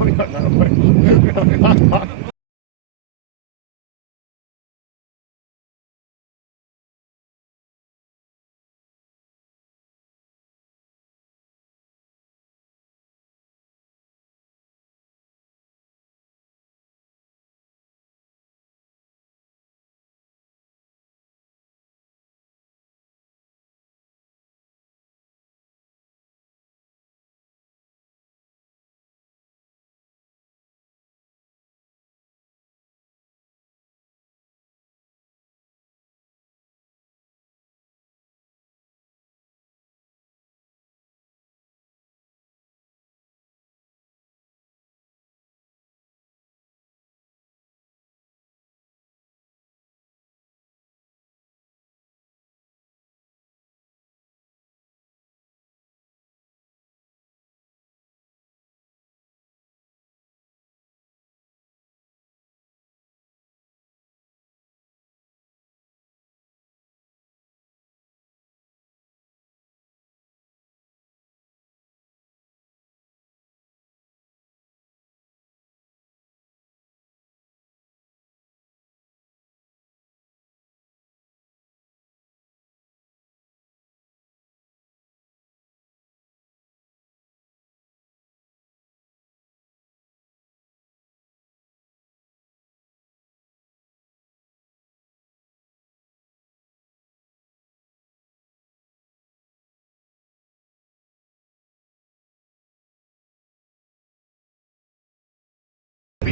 Been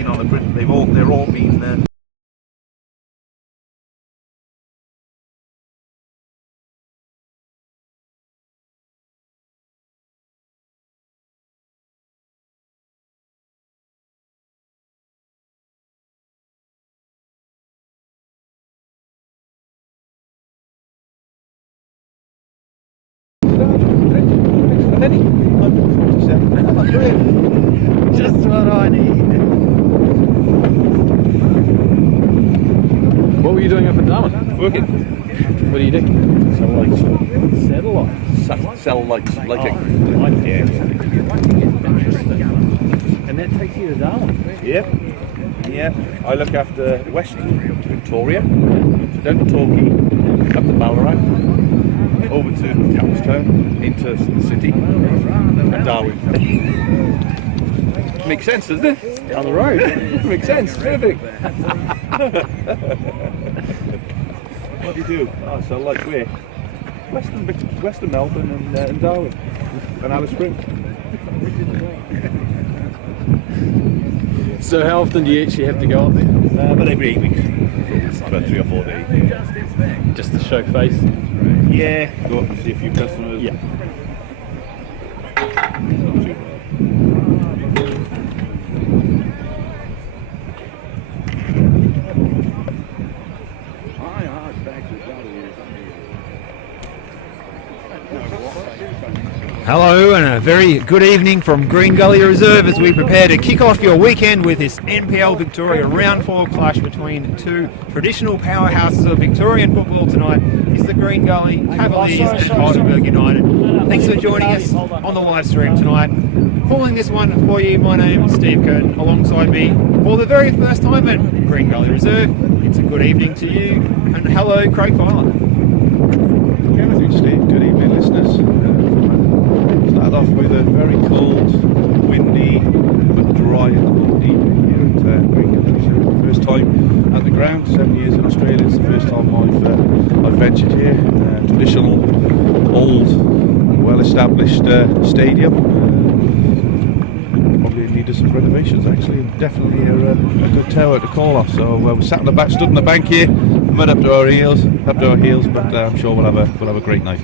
on the Britain, they're all been Just what I need. What were you doing up in Darwin? working. What do you do? Satellites. Satellites. Satellites, like Yeah. Interesting. And that takes you to Darwin? Yeah. I look after West Victoria, so down to Torquay, up to Ballarat, over to Campbellstown, into the city, and Darwin. Makes sense, doesn't it? Down the road. Makes sense, perfect. What do you do? Oh, so like where? Western Melbourne and Darwin, and Alice Springs. So how often do you actually have to go up there? About every 8 weeks, about 3 or 4 days. Just to show face? Yeah, go up and see a few customers. Yeah. Not too bad. Hello and a very good evening from Green Gully Reserve as we prepare to kick off your weekend with this NPL Victoria Round 4 clash between two traditional powerhouses of Victorian football tonight. It's the Green Gully Cavaliers and Heidelberg United. Thanks for joining us on the live stream tonight. Calling this one for you, my name is Steve Curtin. Alongside me for the very first time at Green Gully Reserve, it's a good evening to you and hello Craig Fowler. Yeah, I think Steve, good evening listeners. Started off with a very cold, windy but dry and cold evening here at Green Gully Reserve. First time at the ground, 7 years in Australia. It's the first time I've ventured here. Traditional, old, well-established stadium. Probably needed some renovations actually. Definitely a good tower to call off. So we're sat in the back, stood in the bank here, mud up to our heels, but I'm sure we'll have a great night.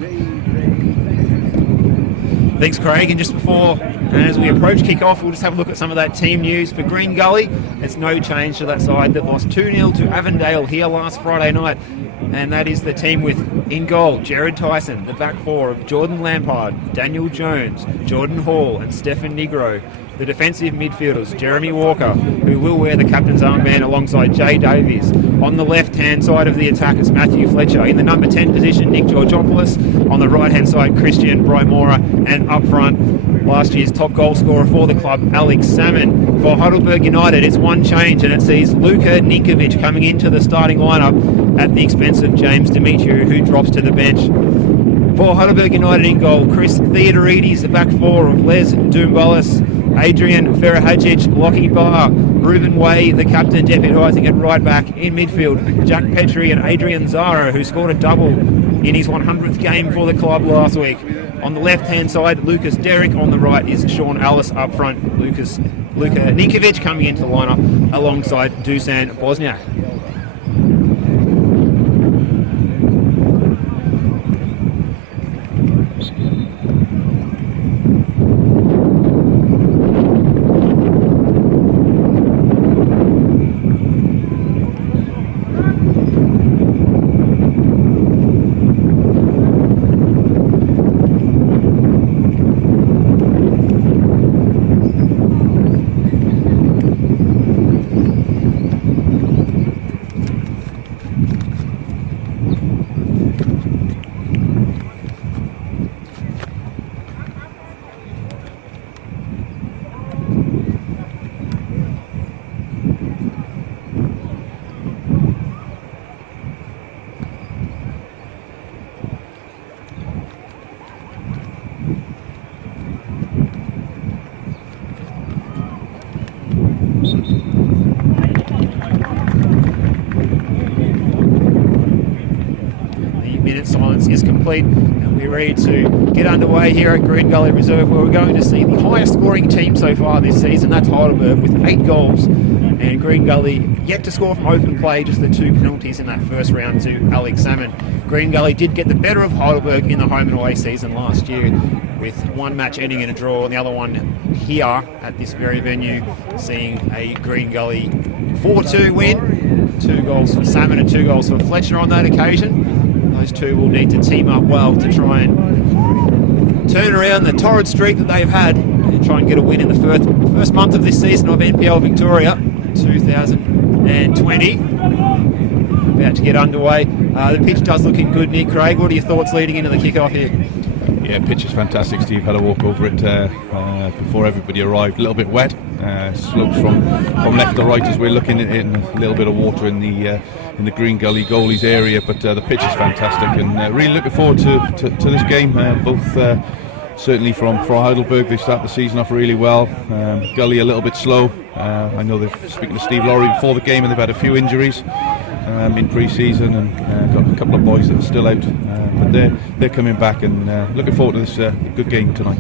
Thanks, Craig. And just before, as we approach kick-off, we'll just have a look at some of that team news for Green Gully. It's no change to that side that lost 2-0 to Avondale here last Friday night. And that is the team with, in goal, Jared Tyson, the back four of Jordan Lampard, Daniel Jones, Jordan Hall and Stefan Negro. The defensive midfielders, Jeremy Walker, who will wear the captain's armband alongside Jay Davies. On the left-hand side of the attack is Matthew Fletcher. In the number 10 position, Nick Georgopoulos. On the right-hand side, Christian Brymora. And up front, last year's top goal scorer for the club, Alex Salmon. For Heidelberg United, it's one change, and it sees Luka Ninkovic coming into the starting lineup at the expense of James Demetriou, who drops to the bench. For Heidelberg United in goal, Chris Theodorides, the back four of Les Doumbalis, Adrian Ferahajic, Lockie Barr, Ruben Way, the captain, deputising at right back. In midfield, Jack Petrie and Adrian Zara, who scored a double in his 100th game for the club last week. On the left-hand side, Lucas Derrick. On the right is Sean Ellis up front. Luka Ninkovic coming into the lineup alongside Dusan Bosniak. Silence is complete, and we're ready to get underway here at Green Gully Reserve, where we're going to see the highest scoring team so far this season. That's Heidelberg with 8 goals, and Green Gully yet to score from open play, just the 2 penalties in that first round to Alex Salmon. Green Gully did get the better of Heidelberg in the home and away season last year, with one match ending in a draw and the other one here at this very venue seeing a Green Gully 4-2 win. 2 goals for Salmon and 2 goals for Fletcher on that occasion. Those two will need to team up well to try and turn around the torrid streak that they've had and try and get a win in the first month of this season of NPL Victoria 2020. About to get underway. The pitch does look in good nick. Craig, what are your thoughts leading into the kick-off here? Yeah, pitch is fantastic. Steve had a walk over it before everybody arrived. A little bit wet. Slopes from left to right as we're looking at it, and a little bit of water in the Green Gully goalies area. But the pitch is fantastic, and really looking forward to this game. Both certainly for Heidelberg, they start the season off really well. Gully a little bit slow. I know they're speaking to Steve Lowry before the game, and they've had a few injuries in pre-season, and got a couple of boys that are still out. But they're coming back, and looking forward to this good game tonight.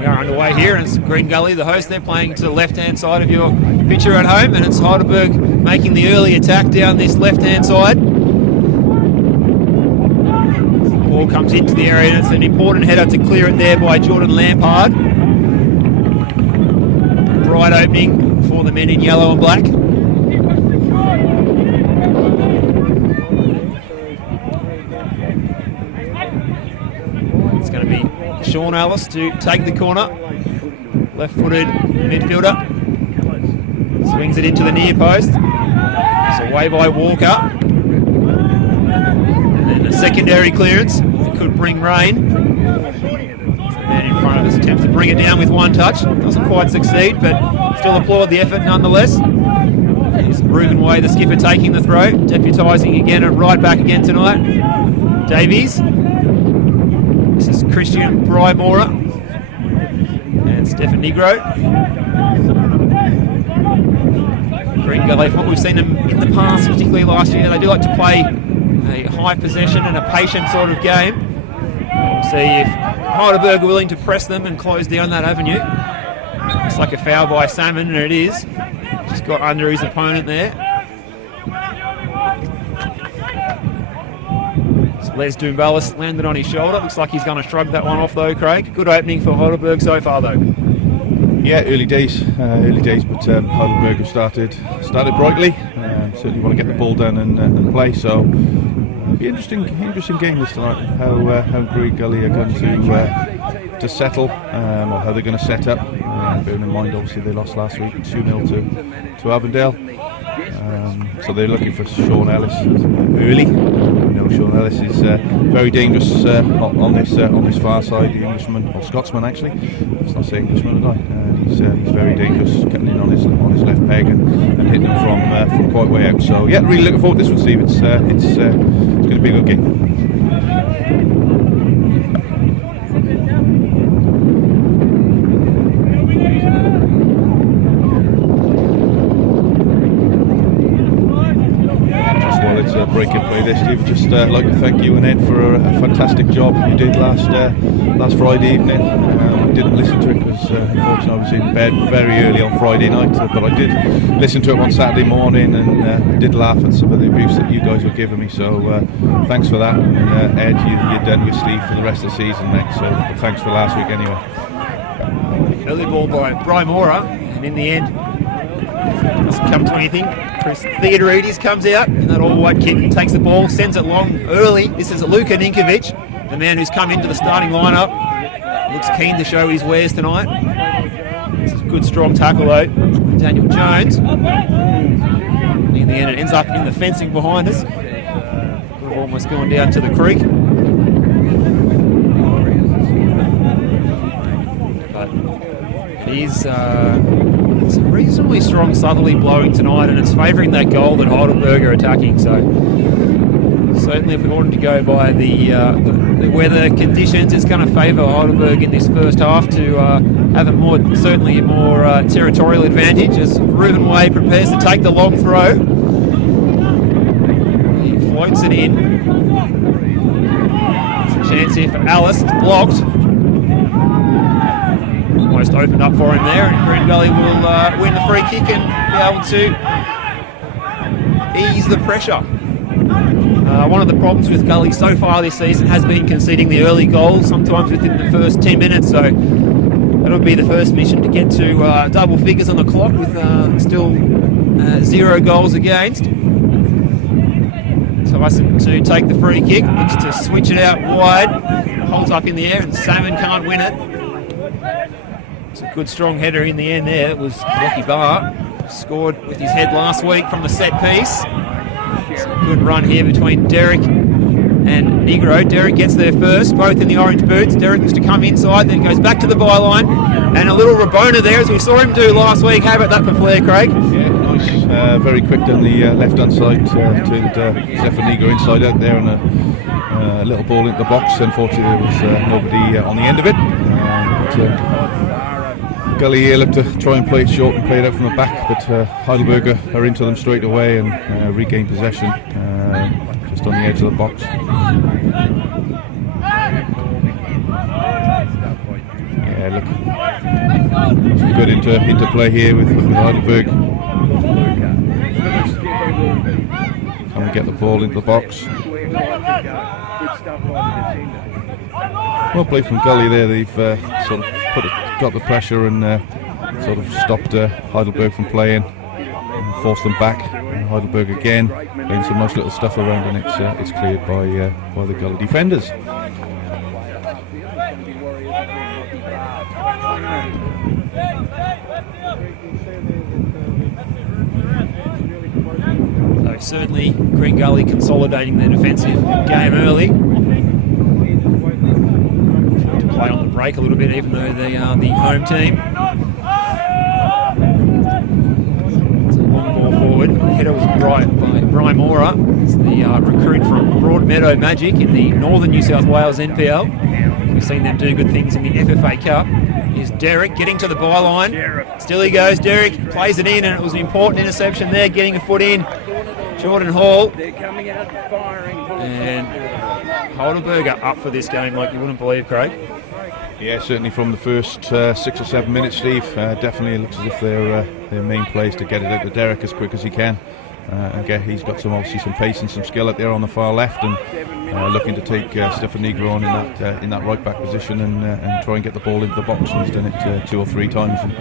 We are underway here, and it's Green Gully, the host. They're playing to the left-hand side of your picture at home, and it's Heidelberg making the early attack down this left-hand side. Ball comes into the area, and it's an important header to clear it there by Jordan Lampard. Bright opening for the men in yellow and black. It's going to be Sean Ellis to take the corner. Left-footed midfielder. Swings it into the near post. It's away by Walker. And then a secondary clearance. It could bring rain. The man in front of us attempts to bring it down with one touch. Doesn't quite succeed, but still applaud the effort nonetheless. Here's Ruben Way, the skipper, taking the throw. Deputising again at right back again tonight. Davies. This is Christian Brymora and Stefan Negro. Green Gully, what we've seen them in the past, particularly last year, they do like to play a high possession and a patient sort of game. We'll see if Heidelberg are willing to press them and close down that avenue. Looks like a foul by Salmon, and it is. Just got under his opponent there. Les Doumbalis landed on his shoulder. Looks like he's going to shrug that one off though, Craig. Good opening for Heidelberg so far though. Yeah, early days, but Heidelberg have started brightly. Certainly want to get the ball down and play. So it'll be interesting game this tonight. How Green Gully are going to settle, or how they're going to set up. Bearing in mind, obviously they lost last week 2-0 to Avondale. So they're looking for Sean Ellis early. Sean Ellis is very dangerous on this far side. The Englishman, or Scotsman actually. Let's not say Englishman, did I? He's very dangerous, getting in on his left peg and hitting him from quite way out. So yeah, really looking forward to this one, Steve. It's going to be a good game. Breaking play there, Steve. Just like to thank you and Ed for a fantastic job you did last Friday evening. I didn't listen to it because unfortunately I was in bed very early on Friday night, but I did listen to it on Saturday morning and did laugh at some of the abuse that you guys were giving me. So thanks for that. And Ed, you're done with Steve for the rest of the season next. So thanks for last week anyway. Early ball by Brymora, and in the end doesn't come to anything. Chris Theodorides comes out in that all-white kit and takes the ball, sends it long early. This is Luka Ninkovic, the man who's come into the starting lineup. Looks keen to show his wares tonight. It's a good strong tackle though, Daniel Jones. In the end it ends up in the fencing behind us. Could have almost gone down to the creek. But he's it's a reasonably strong southerly blowing tonight, and it's favouring that goal that Heidelberg are attacking. So certainly, if we wanted to go by the weather conditions, it's going to favour Heidelberg in this first half to have a more territorial advantage as Reuben Way prepares to take the long throw. He floats it in. There's a chance here for Alice. It's blocked. Almost opened up for him there, and Green Gully will win the free kick and be able to ease the pressure. One of the problems with Gully so far this season has been conceding the early goals, sometimes within the first 10 minutes, so that'll be the first mission to get to double figures on the clock with still 0 goals against. Tyson to take the free kick, looks to switch it out wide, holds up in the air and Salmon can't win it. It's a good strong header in the end there. It was Rocky Barr, scored with his head last week from the set piece. It's a good run here between Derek and Negro. Derek gets there first, both in the orange boots. Derek was to come inside, then goes back to the byline, and a little Rabona there as we saw him do last week. How about that for flair, Craig? Yeah, nice. Very quick down the left-hand side, turned Stefan Negro inside out there, and a little ball into the box. Unfortunately, there was nobody on the end of it. Gully here looked to try and play it short and play it out from the back, but Heidelberg are into them straight away and regain possession just on the edge of the box. Yeah, look, some good interplay here with Heidelberg. Can we get the ball into the box? Well played from Gully there. They've sort of got the pressure and sort of stopped Heidelberg from playing and forced them back. And Heidelberg again playing some nice little stuff around, and it's cleared by the Gully defenders. So certainly Green Gully consolidating their defensive game early. Play on the break a little bit, even though they are the home team. It's a long ball forward. The header was by Brymora. It's the recruit from Broadmeadow Magic in the Northern New South Wales NPL. We've seen them do good things in the FFA Cup. Here's Derek getting to the byline. Still he goes. Derek plays it in, and it was an important interception there, getting a foot in. Jordan Hall. And Heidelberg are up for this game like you wouldn't believe, Craig. Yeah, certainly from the first 6 or 7 minutes, Steve. Definitely looks as if their main play is to get it out to Derek as quick as he can. And he's got obviously some pace and some skill out there on the far left, and looking to take Stefan Negro on in that right back position and try and get the ball into the box. And he's done it 2 or 3 times. And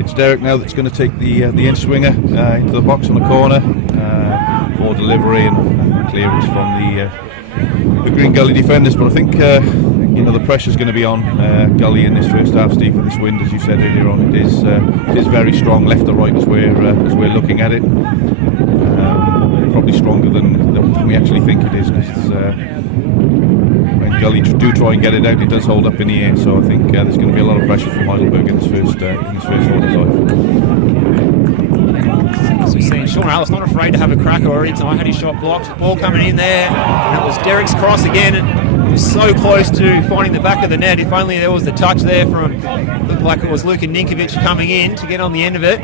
it's Derek now that's going to take the in swinger into the box on the corner for delivery and clearance from the Green Gully defenders. But I think the pressure's going to be on Gully in this first half, Steve. For this wind, as you said earlier on, it is very strong, left to right as we're looking at it. probably stronger than we actually think it is, because when Gully do try and get it out, it does hold up in the air. So I think there's going to be a lot of pressure from Heidelberg in this first 45. As we've seen, Sean Ellis not afraid to have a crack already tonight. Had his shot blocked, ball coming in there, and it was Derek's cross again, and he was so close to finding the back of the net. If only there was the touch there from, looked like it was Luka Ninkovic coming in to get on the end of it.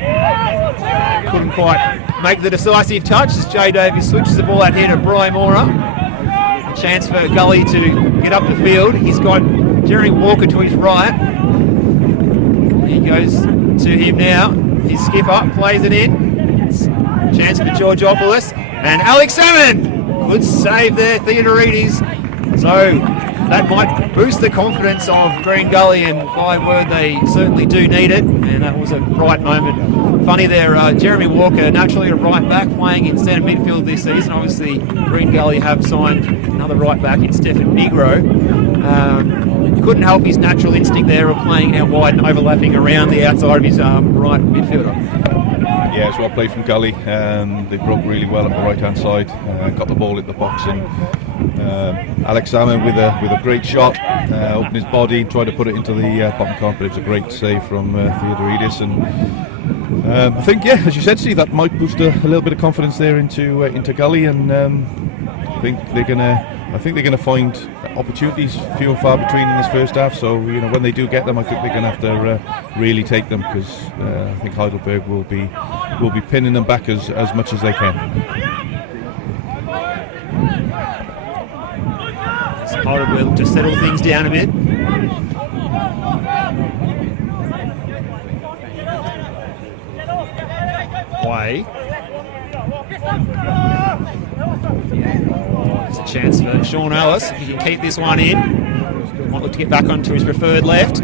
Couldn't quite make the decisive touch as Jay Davies switches the ball out here to Bry Mora. A chance for Gully to get up the field. He's got Jerry Walker to his right. He goes to him now. His skipper plays it in. Chance for Georgopoulos and Alex Salmon. Good save there, Theodorides. So that might boost the confidence of Green Gully, and by word they certainly do need it. And that was a bright moment. Funny there, Jeremy Walker naturally a right back playing in centre midfield this season. Obviously Green Gully have signed another right back in Stefan Negro. Couldn't help his natural instinct there of playing out wide and overlapping around the outside of his right midfielder. Yeah, it's well played from Gully. They broke really well up the right hand side, got the ball in the box, and Alex Salmon with a great shot, opened his body, tried to put it into the bottom corner, but it was a great save from Theodorides. And I think, yeah, as you said, Steve, that might boost a little bit of confidence there into Gully, and I think they're gonna find opportunities few and far between in this first half. So when they do get them, I think they're gonna have to really take them, because I think Heidelberg will be pinning them back as much as they can. So Heidelberg to settle things down a bit. Way. There's a chance for Sean Ellis if he can keep this one in. Might look to get back onto his preferred left.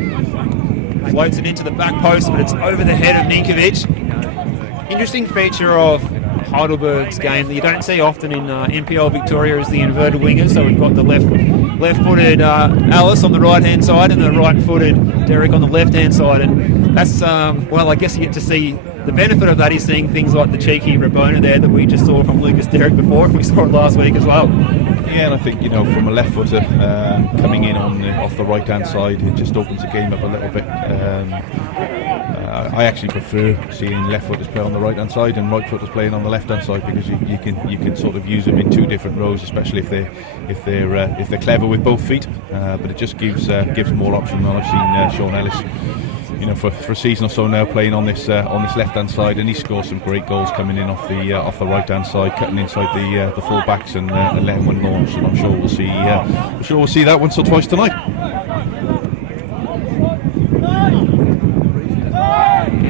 Floats it into the back post, but it's over the head of Ninkovic. Interesting feature of Heidelberg's game that you don't see often in NPL Victoria is the inverted wingers. So we've got the left-footed Alice on the right-hand side and the right-footed Derek on the left-hand side, and that's well, I guess you get to see the benefit of that is seeing things like the cheeky Rabona there that we just saw from Lucas Derek before, and we saw it last week as well. Yeah, and I think from a left footer coming in off the right hand side, it just opens the game up a little bit. I actually prefer seeing left footers play on the right hand side and right footers playing on the left hand side, because you can sort of use them in two different rows, especially if they're clever with both feet. But it just gives more option. I've seen Sean Ellis, for a season or so now playing on this left hand side, and he scores some great goals coming in off the right hand side, cutting inside the full backs and letting one launch. And I'm sure we'll see that once or twice tonight.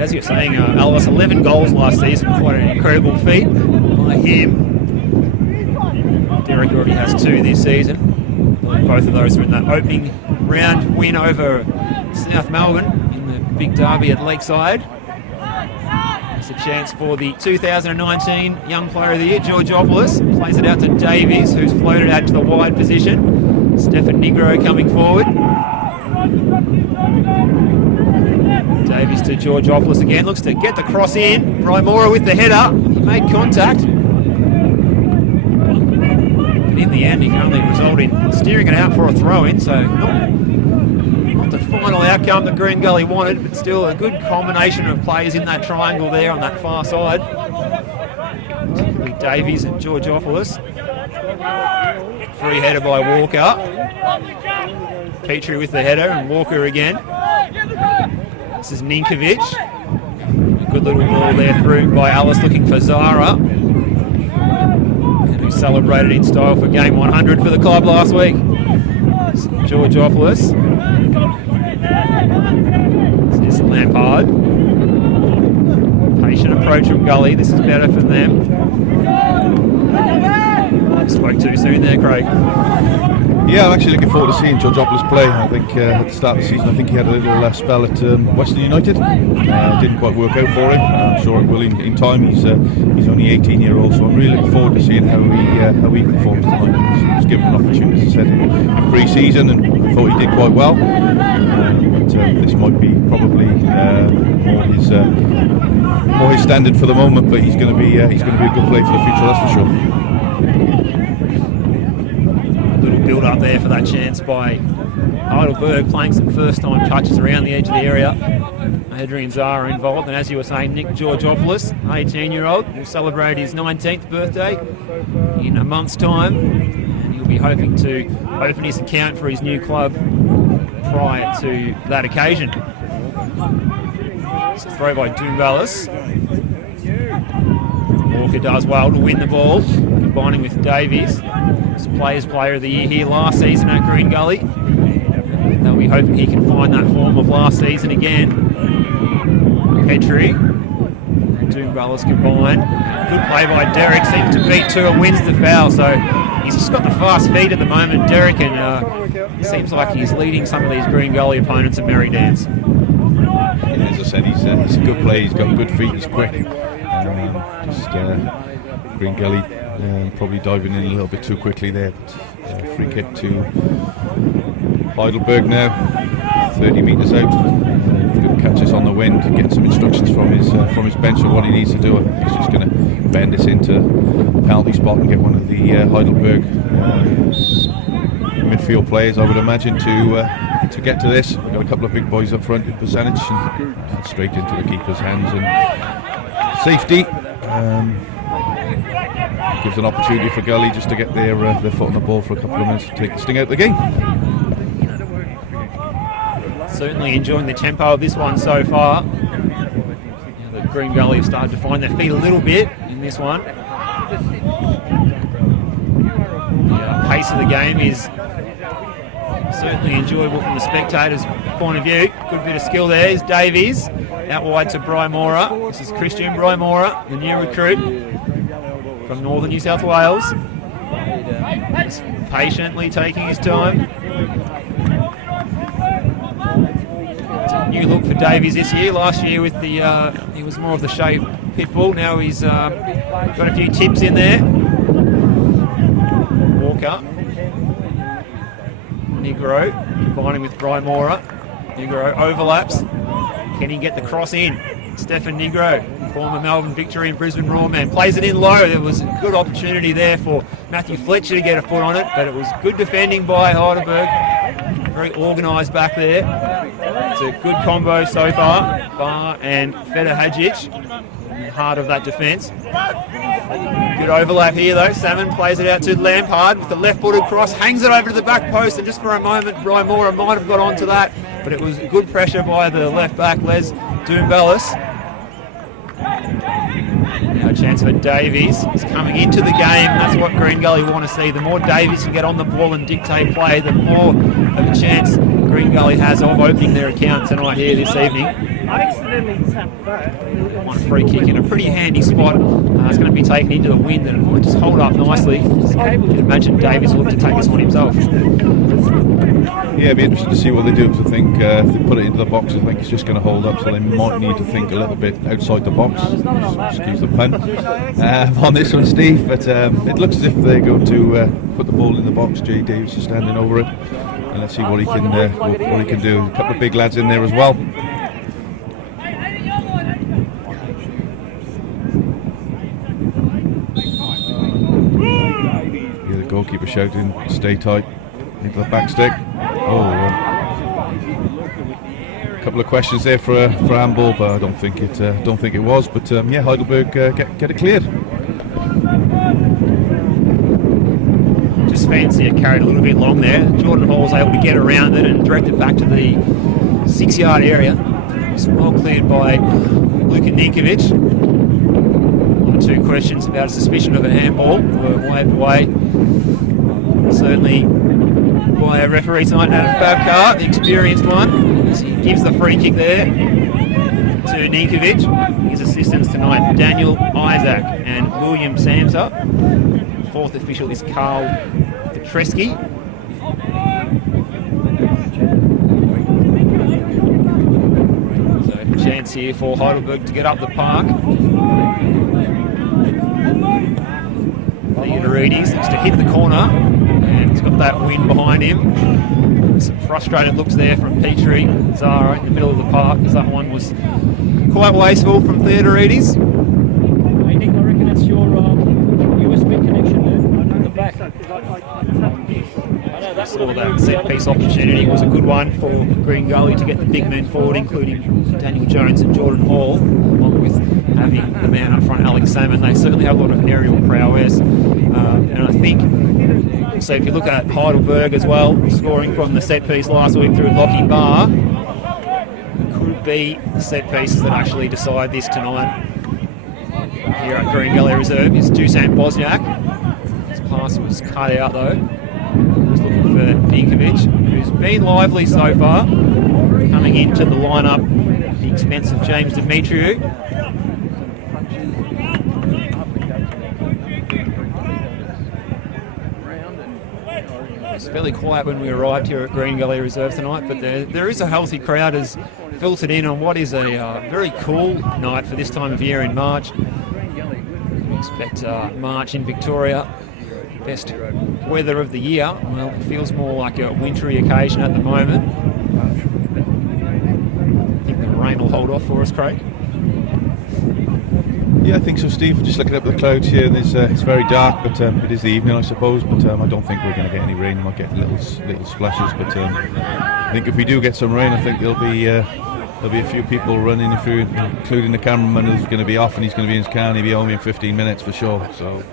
As you're saying, Ellis 11 goals last season, quite an incredible feat by him. Derek already has 2 this season. Both of those are in that opening round win over South Melbourne in the big derby at Lakeside. It's a chance for the 2019 Young Player of the Year, Georgopoulos. Plays it out to Davies, who's floated out to the wide position. Stefan Negro coming forward. Davies to Georgopoulos again, looks to get the cross in. Rymora with the header, he made contact. But in the end, he can only result in steering it out for a throw-in, so not the final outcome that Green Gully wanted, but still a good combination of players in that triangle there on that far side. Particularly Davies and Georgopoulos. Free header by Walker. Petrie with the header, and Walker again. This is Ninkovic. A good little ball there through by Alice, looking for Zara, who celebrated in style for game 100 for the club last week. Georgopoulos. This is Lampard. Patient approach from Gully. This is better for them. Spoke too soon there, Craig. Yeah, I'm actually looking forward to seeing Georgopoulos play. I think at the start of the season, I think he had a little spell at Western United. Didn't quite work out for him. I'm sure it will in time. He's only 18-year-old, so I'm really looking forward to seeing how he performs tonight, because he was given an opportunity, as I said, in pre-season, and I thought he did quite well. But this might be probably more his standard for the moment. But he's going to be a good player for the future, that's for sure. A little build up there for that chance by Heidelberg, playing some first-time touches around the edge of the area. Adrian Zara involved, and as you were saying, Nick Georgopoulos, 18-year-old, will celebrate his 19th birthday in a month's time, and he'll be hoping to open his account for his new club prior to that occasion. It's a throw by Doomballis. Walker does well to win the ball, combining with Davies. He's Players Player of the Year here last season at Green Gully. They'll be hoping he can find that form of last season again. Petrie and Doomballis combine. Good play by Derek, seems to beat two and wins the foul, so he's just got the fast feet at the moment, Derek, and it seems like he's leading some of these Green Gully opponents at Merry Dance. As I said, he's a good player, he's got good feet, he's quick. Green Gully probably diving in a little bit too quickly there, but free kick to Heidelberg now, 30 metres out. Good catches on the wind, get some instructions from his bench on what he needs to do. I think he's just going to bend this into penalty spot and get one of the Heidelberg midfield players, I would imagine, to get to this. We've got a couple of big boys up front in Bozanic, and straight into the keeper's hands, and safety. Gives an opportunity for Gully just to get their foot on the ball for a couple of minutes to take the sting out of the game. Certainly enjoying the tempo of this one so far. The Green Gully have started to find their feet a little bit in this one. The pace of the game is certainly enjoyable from the spectators' point of view. Good bit of skill there. Is Davies out wide to Brymora. This is Christian Brymora, the new recruit from northern New South Wales. Just patiently taking his time. New look for Davies this year. Last year with the he was more of the shape pit bull. Now he's got a few tips in there. Walker, Negro combining with Brymora. Negro overlaps. Can he get the cross in? Stefan Negro, former Melbourne Victory and Brisbane Roar man, plays it in low. There was a good opportunity there for Matthew Fletcher to get a foot on it, but it was good defending by Heidelberg. Very organised back there. It's a good combo so far. Barr and Feder Hadjic in the heart of that defence. Good overlap here though. Salmon plays it out to Lampard with the left-footed cross, hangs it over to the back post, and just for a moment Brymora might have got onto that, but it was good pressure by the left back, Les Doomballis. Now a chance for Davies. He's coming into the game. That's what Green Gully want to see. The more Davies can get on the ball and dictate play, the more of a chance Green Gully has of opening their account tonight here this evening. One free kick in a pretty handy spot. It's going to be taken into the wind and it might just hold up nicely. You can imagine Davies will look to take this one himself. Yeah, it'd be interesting to see what they do, because I think if they put it into the box, I think it's just going to hold up, so they might need to think a little bit outside the box. Excuse the pun on this one, Steve, but it looks as if they're going to put the ball in the box. Jay Davis is standing over it, and let's see what he can what he can do. A couple of big lads in there as well. Yeah, the goalkeeper shouting, "Stay tight." Into the back stick. A couple of questions there for handball, but I don't think it was. But yeah, Heidelberg get it cleared. Just fancy it carried a little bit long there. Jordan Hall was able to get around it and direct it back to the 6-yard area. It was well cleared by Luka Ninkovic. One or two questions about a suspicion of a handball were waved away. Certainly by a referee tonight, Adam Babkar, the experienced one, as he gives the free kick there to Ninkovic. His assistants tonight, Daniel Isaac and William Samsa. Fourth official is Carl Petreski. So a chance here for Heidelberg to get up the park. Theodoridis looks to hit the corner, and he's got that wind behind him. some frustrated looks there from Petrie and Zara in the middle of the park, because that one was quite wasteful from Theodorides. Hey Nick, I reckon that's your USB connection there at the back. Saw that set piece opportunity was a good one for Green Gully to get the big men forward, including Daniel Jones and Jordan Hall, along with having the man up front, Alex Salmon. They certainly have a lot of aerial prowess, and I think so. If you look at Heidelberg as well, scoring from the set piece last week through Lockie Barr, it could be the set pieces that actually decide this tonight. Here at Green Gully Reserve is Dusan Bosniak. His pass was cut out though. Was looking for Ninkovic, who's been lively so far, coming into the lineup at the expense of James Demetriou. It's fairly quiet when we arrived here at Green Gully Reserve tonight, but there is a healthy crowd as filtered in on what is a very cool night for this time of year in March. We expect March in Victoria, best weather of the year. Well, it feels more like a wintry occasion at the moment. I think the rain will hold off for us, Craig. Yeah, I think so, Steve. Just looking up at the clouds here, and it's very dark, but it is the evening, I suppose. But I don't think we're going to get any rain. We might get little splashes, but I think if we do get some rain, I think there'll be a few people running through, including the cameraman who's going to be off, and he's going to be in his car, and he'll be home in 15 minutes for sure. So.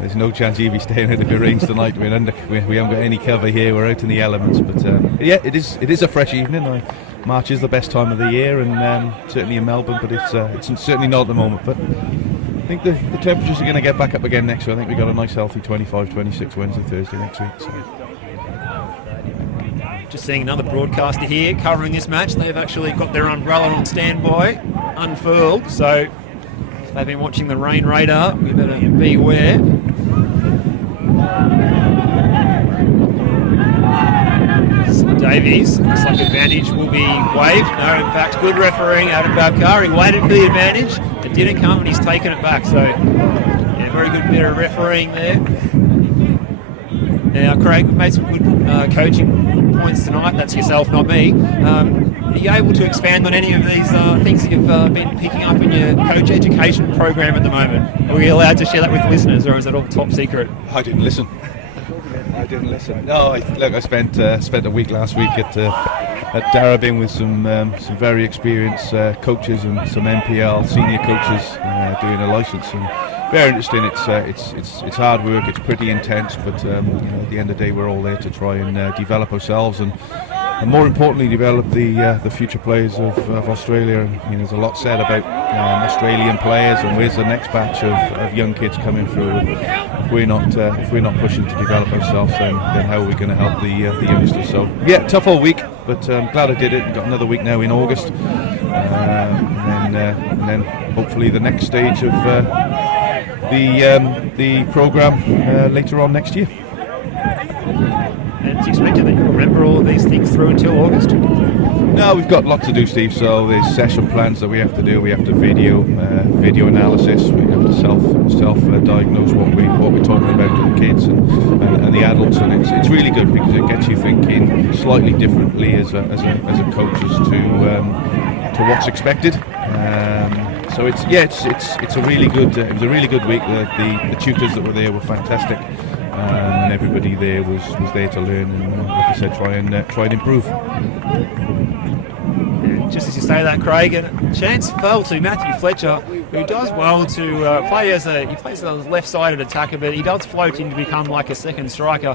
There's no chance he'll be staying out if it rains tonight. We haven't got any cover here. We're out in the elements, but yeah, it is a fresh evening. March is the best time of the year, and certainly in Melbourne, but it's certainly not at the moment. But I think the temperatures are going to get back up again next week. I think we've got a nice healthy 25, 26 Wednesday, Thursday next week. So. Just seeing another broadcaster here covering this match. They've actually got their umbrella on standby, unfurled, so if they've been watching the rain radar, we better beware. Davies, looks like advantage will be waived. No, in fact, good refereeing out of Babkar. He waited for the advantage. It didn't come and he's taken it back. So, yeah, very good bit of refereeing there. Now, Craig, we've made some good coaching points tonight. That's yourself, not me. Are you able to expand on any of these things that you've been picking up in your coach education program at the moment? Are we allowed to share that with listeners, or is it all top secret? I didn't listen. No, I spent a week last week at Darabin with some very experienced coaches and some NPL senior coaches doing a licence, and very interesting. It's hard work. It's pretty intense, but at the end of the day, we're all there to try and develop ourselves and more importantly, develop the future players of Australia. And, there's a lot said about Australian players and where's the next batch of young kids coming through. If we're not pushing to develop ourselves, then how are we going to help the youngsters? So yeah, tough all week, but I'm glad I did it. We've got another week now in August, and then hopefully the next stage of the programme later on next year. And it's expected that you'll remember all of these things through until August? No, we've got lots to do, Steve. So there's session plans that we have to do. We have to video analysis. We have to self-diagnose what we're talking about to the kids and the adults, and it's really good because it gets you thinking slightly differently as a coach as to what's expected. So it's a really good. It was a really good week. The tutors that were there were fantastic. And everybody there was there to learn and, like I said, try and improve. Just as you say that, Craig, and a chance fell to Matthew Fletcher, who does well to play he plays as a left-sided attacker, but he does float in to become like a second striker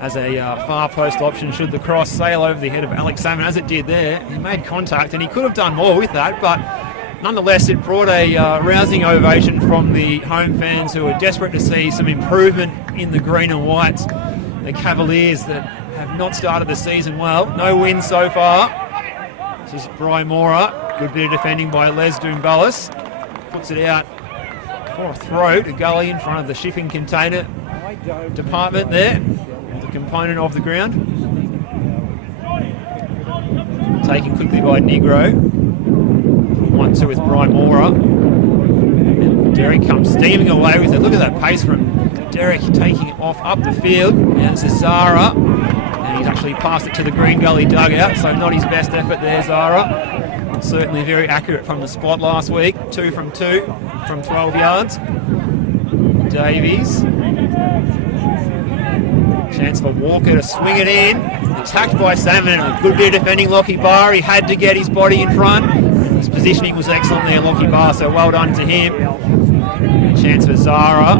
as a far post option should the cross sail over the head of Alex Salmon, as it did there. He made contact, and he could have done more with that, but nonetheless, it brought a rousing ovation from the home fans who are desperate to see some improvement in the green and whites. The Cavaliers that have not started the season well. No wins so far. This is Brian Mora. Good bit of defending by Les Doomballis. Puts it out for a throw to Gully in front of the shipping container department there. The component of the ground. Taken quickly by Negro. 1-2 with Brian Mora. And Derek comes steaming away with it. Look at that pace from Derek taking off up the field. Now this is Zara. And he's actually actually passed it to the Green Gully dugout, so not his best effort there, Zara. Certainly very accurate from the spot last week. 2 from 2 from 12 yards. Davies. Chance for Walker to swing it in. Attacked by Salmon. A good bit of defending Lockie Barr. He had to get his body in front. His positioning was excellent there, Lockie Barr, so well done to him. Chance for Zara.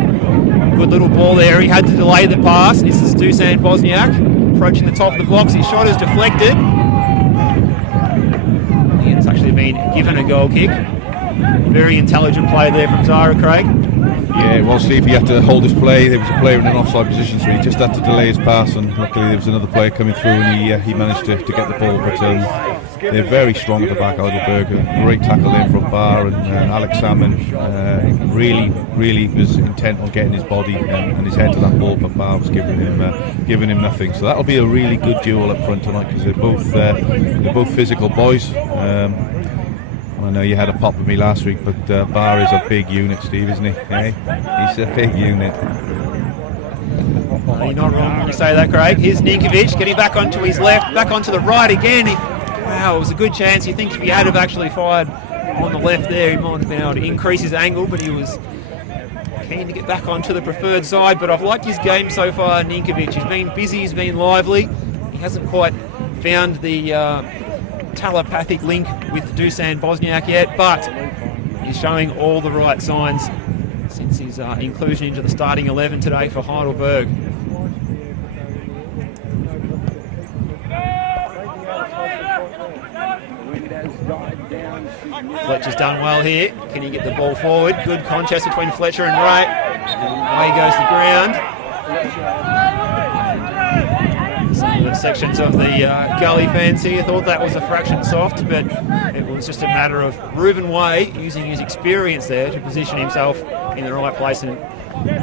Good little ball there. He had to delay the pass. This is Dusan Bosniak approaching the top of the blocks. His shot is deflected. And it's actually been given a goal kick. Very intelligent play there from Zara, Craig. Yeah, well, Steve, he had to hold his play. There was a player in an offside position, so he just had to delay his pass, and luckily there was another player coming through, and he managed to get the ball. But they're very strong at the back, Heidelberg. A great tackle there from Barr, and Alex Salmon really was intent on getting his body and his head to that ball, but Barr was giving him nothing. So that'll be a really good duel up front tonight, because they're both physical boys. I know you had a pop with me last week, but Barr is a big unit, Steve, isn't he? Yeah, he's a big unit. You're not wrong when you say that, Craig. Here's Ninkovic getting back onto his left, back onto the right again. Wow, it was a good chance. You think if he had have actually fired on the left there, he might have been able to increase his angle, but he was keen to get back onto the preferred side. But I've liked his game so far, Ninkovic. He's been busy, he's been lively. He hasn't quite found the telepathic link with Dusan Bosniak yet, but he's showing all the right signs since his inclusion into the starting 11 today for Heidelberg. Fletcher's done well here. Can he get the ball forward? Good contest between Fletcher and Ray. Away goes the ground. Some of the sections of the Gully fans here thought that was a fraction soft, but it was just a matter of Reuben Way using his experience there to position himself in the right place and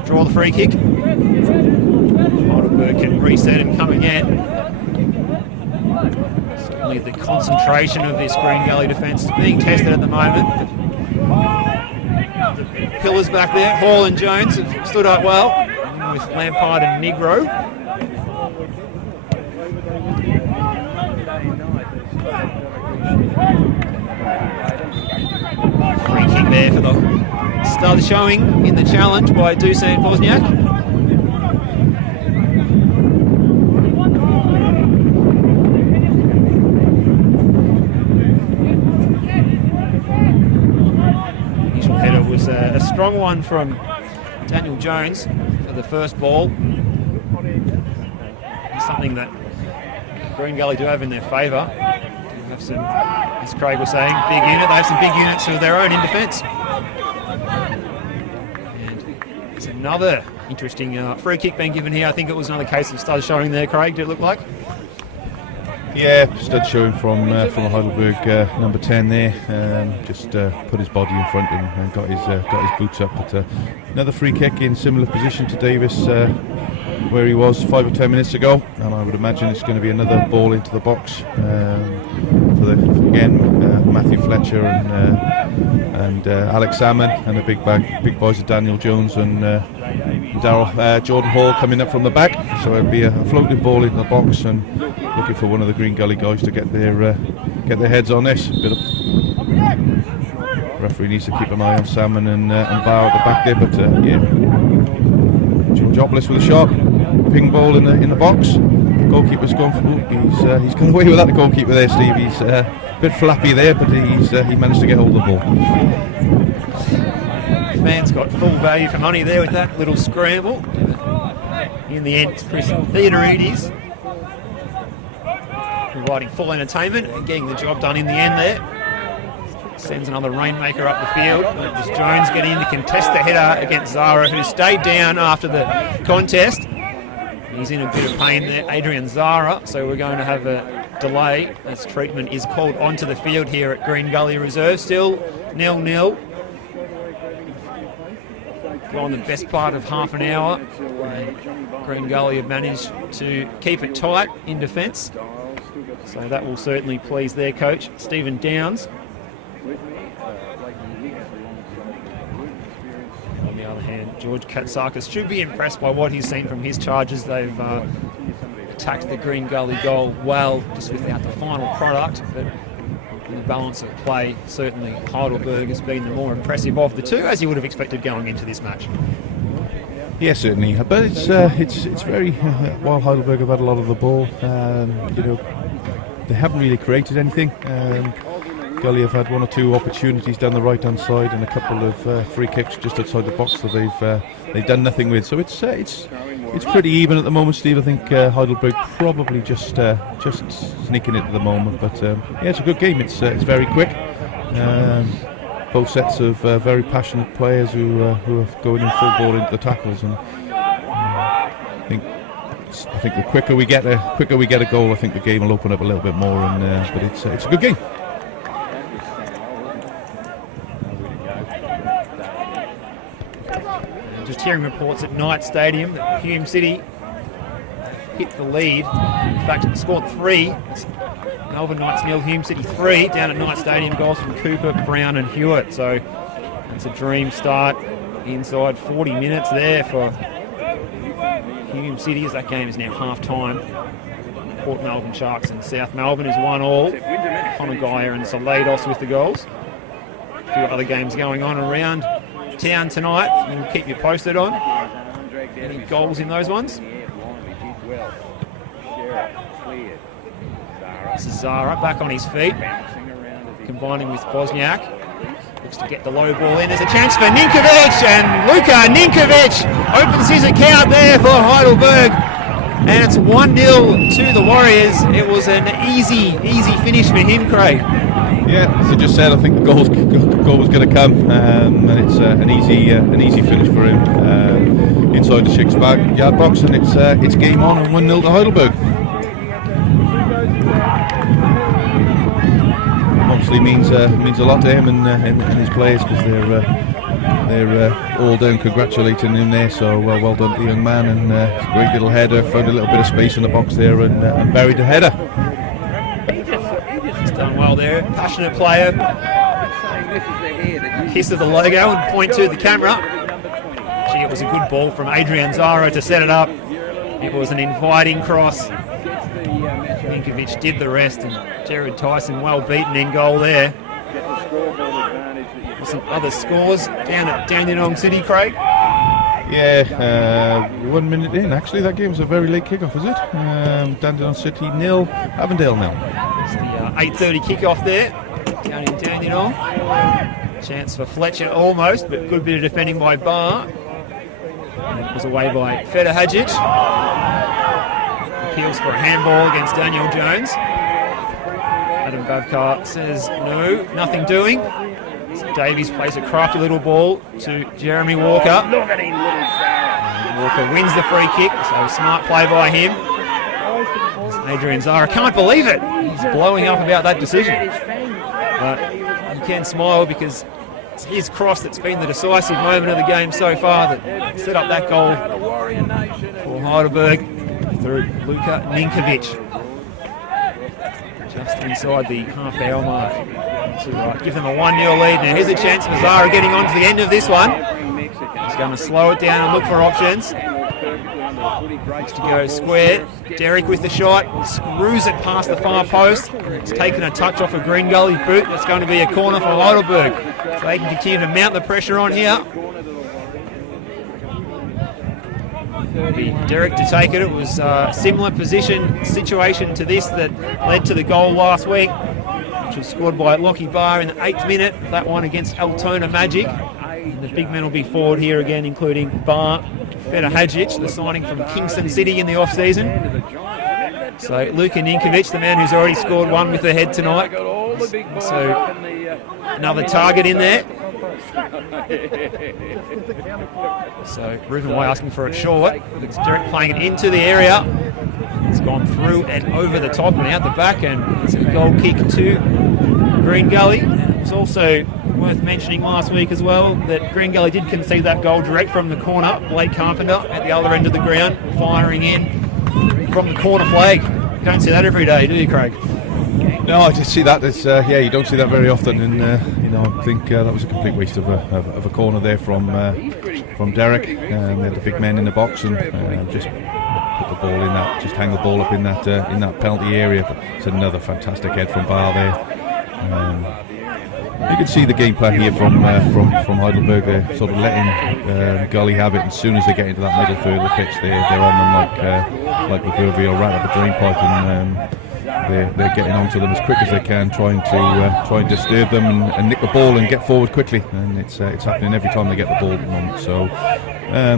draw the free kick. Heidelberg can reset and come again. Certainly the concentration of this Green Gully defence is being tested at the moment. The pillars back there, Hall and Jones have stood up well, with Lampard and Negro. Free kick there for the start of the showing in the challenge by Dusan Bosniak. Initial header was a strong one from Daniel Jones for the first ball. It's something that Green Gully do have in their favour. Have some, as Craig was saying, big unit. They have some big units of their own in defence. And it's another interesting free kick being given here. I think it was another case of stud showing there, Craig, did it look like? Yeah, stud showing from Heidelberg, number 10 there. Just put his body in front and got his boots up. But another free kick in similar position to Davis, where he was 5 or 10 minutes ago, and I would imagine it's going to be another ball into the box for Matthew Fletcher and Alex Salmon, and the big boys of Daniel Jones and Jordan Hall coming up from the back. So it'll be a floating ball in the box, and looking for one of the Green Gully guys to get their heads on this. Referee needs to keep an eye on Salmon and Barr at the back there, but Jobless with a shot, ping ball in the box. Goalkeeper's gone for. He's gone away without the goalkeeper there, Steve. He's a bit flappy there, but he managed to get hold of the ball. Man's got full value for money there with that little scramble. In the end, Chris Theodorides providing full entertainment and getting the job done in the end there. Sends another rainmaker up the field. Does Jones get in to contest the header against Zara, who stayed down after the contest? He's in a bit of pain there, Adrian Zara, so we're going to have a delay as treatment is called onto the field here at Green Gully Reserve. Still 0-0. Gone the best part of half an hour. Green Gully have managed to keep it tight in defence, so that will certainly please their coach, Stephen Downs. On the other hand, George Katsakis should be impressed by what he's seen from his charges. They've attacked the Green Gully goal well, just without the final product. But in the balance of play, certainly Heidelberg has been the more impressive of the two, as you would have expected going into this match. Yeah, certainly. But it's very while Heidelberg have had a lot of the ball, they haven't really created anything. Gully have had one or two opportunities down the right-hand side and a couple of free kicks just outside the box that they've done nothing with. So it's pretty even at the moment, Steve. I think Heidelberg probably just sneaking it at the moment. But yeah, it's a good game. It's very quick. Both sets of very passionate players who are going in full ball into the tackles, and I think the quicker we get a goal, I think the game will open up a little bit more. But it's a good game. Just hearing reports at Knight Stadium that Hume City hit the lead. In fact, it scored 3. It's Melbourne Knights 0, Hume City 3 down at Knight Stadium. Goals from Cooper, Brown and Hewitt. So it's a dream start inside 40 minutes there for Hume City, as that game is now half-time. Port Melbourne Sharks and South Melbourne is 1-1. Connor Geyer and Salados with the goals. A few other games going on around town tonight. We'll keep you posted on any goals in those ones. This is Zara back on his feet, combining with Bosniak. Looks to get the low ball in. There's a chance for Ninkovic, and Luka Ninkovic opens his account there for Heidelberg. And it's 1-0 to the Warriors. It was an easy finish for him, Craig. Yeah, as I just said, I think the goal was going to come, and it's an easy finish for him inside the 6-yard box, and it's game on and 1-0 to Heidelberg. Obviously means a lot to him and his players, because they're all down congratulating him there. So well done to the young man, and it's a great little header. Found a little bit of space in the box there and buried the header. He's done well there. Passionate player. Kiss of the logo and point to the camera. Gee, it was a good ball from Adrian Zara to set it up. It was an inviting cross. Ninkovic did the rest, and Jared Tyson well beaten in goal there. Some other scores down at Dandenong City, Craig. Yeah, 1 minute in. Actually, that game was a very late kickoff, is it? Dandenong City 0, Avondale 0. It's the 8:30 kickoff there, down in Dandenong. Chance for Fletcher almost, but good bit of defending by Barr. And it was away by Feder Hadjic. Appeals for a handball against Daniel Jones. Adam Babkar says no, nothing doing. So Davies plays a crafty little ball to Jeremy Walker. Walker wins the free kick, so smart play by him. Adrian Zara can't believe it. He's blowing up about that decision. But you can smile, because it's his cross that's been the decisive moment of the game so far that set up that goal for Heidelberg through Luka Ninkovic. Just inside the half-hour mark to give them a 1-0 lead. Now here's a chance for Zara getting on to the end of this one. He's going to slow it down and look for options. To go square. Derek with the shot, screws it past the far post. It's taken a touch off a Green Gully boot. It's going to be a corner for Heidelberg, so they can continue to mount the pressure on here. It'll be Derek to take it. It was a similar situation to this that led to the goal last week, which was scored by Lockie Barr in the 8th minute. That one against Altona Magic. And the big men will be forward here again, including Barr, Feder Hadjic, the signing from Kingston City in the off-season. So Luka Ninkovic, the man who's already scored one with the head tonight. So another target in there. So Reuben Way asking for it short. It's Derek playing it into the area. It's gone through and over the top and out the back, and it's a goal kick to Green Gully. And it was also worth mentioning last week as well that Green Gully did concede that goal direct from the corner. Blake Carpenter at the other end of the ground, firing in from the corner flag. Don't see that every day, do you, Craig? No, I just see that. It's you don't see that very often, and I think that was a complete waste of a corner there from Derek. They had the big men in the box and just put the ball in that, just hang the ball up in that penalty area. But it's another fantastic head from Bar there. You can see the game plan here from Heidelberg. They're sort of letting Gully have it, and as soon as they get into that middle third of the pitch, they're on them like the proverbial rat of a drain pipe, and they're getting onto them as quick as they can, trying to disturb them and nick the ball and get forward quickly. And it's happening every time they get the ball at the moment. So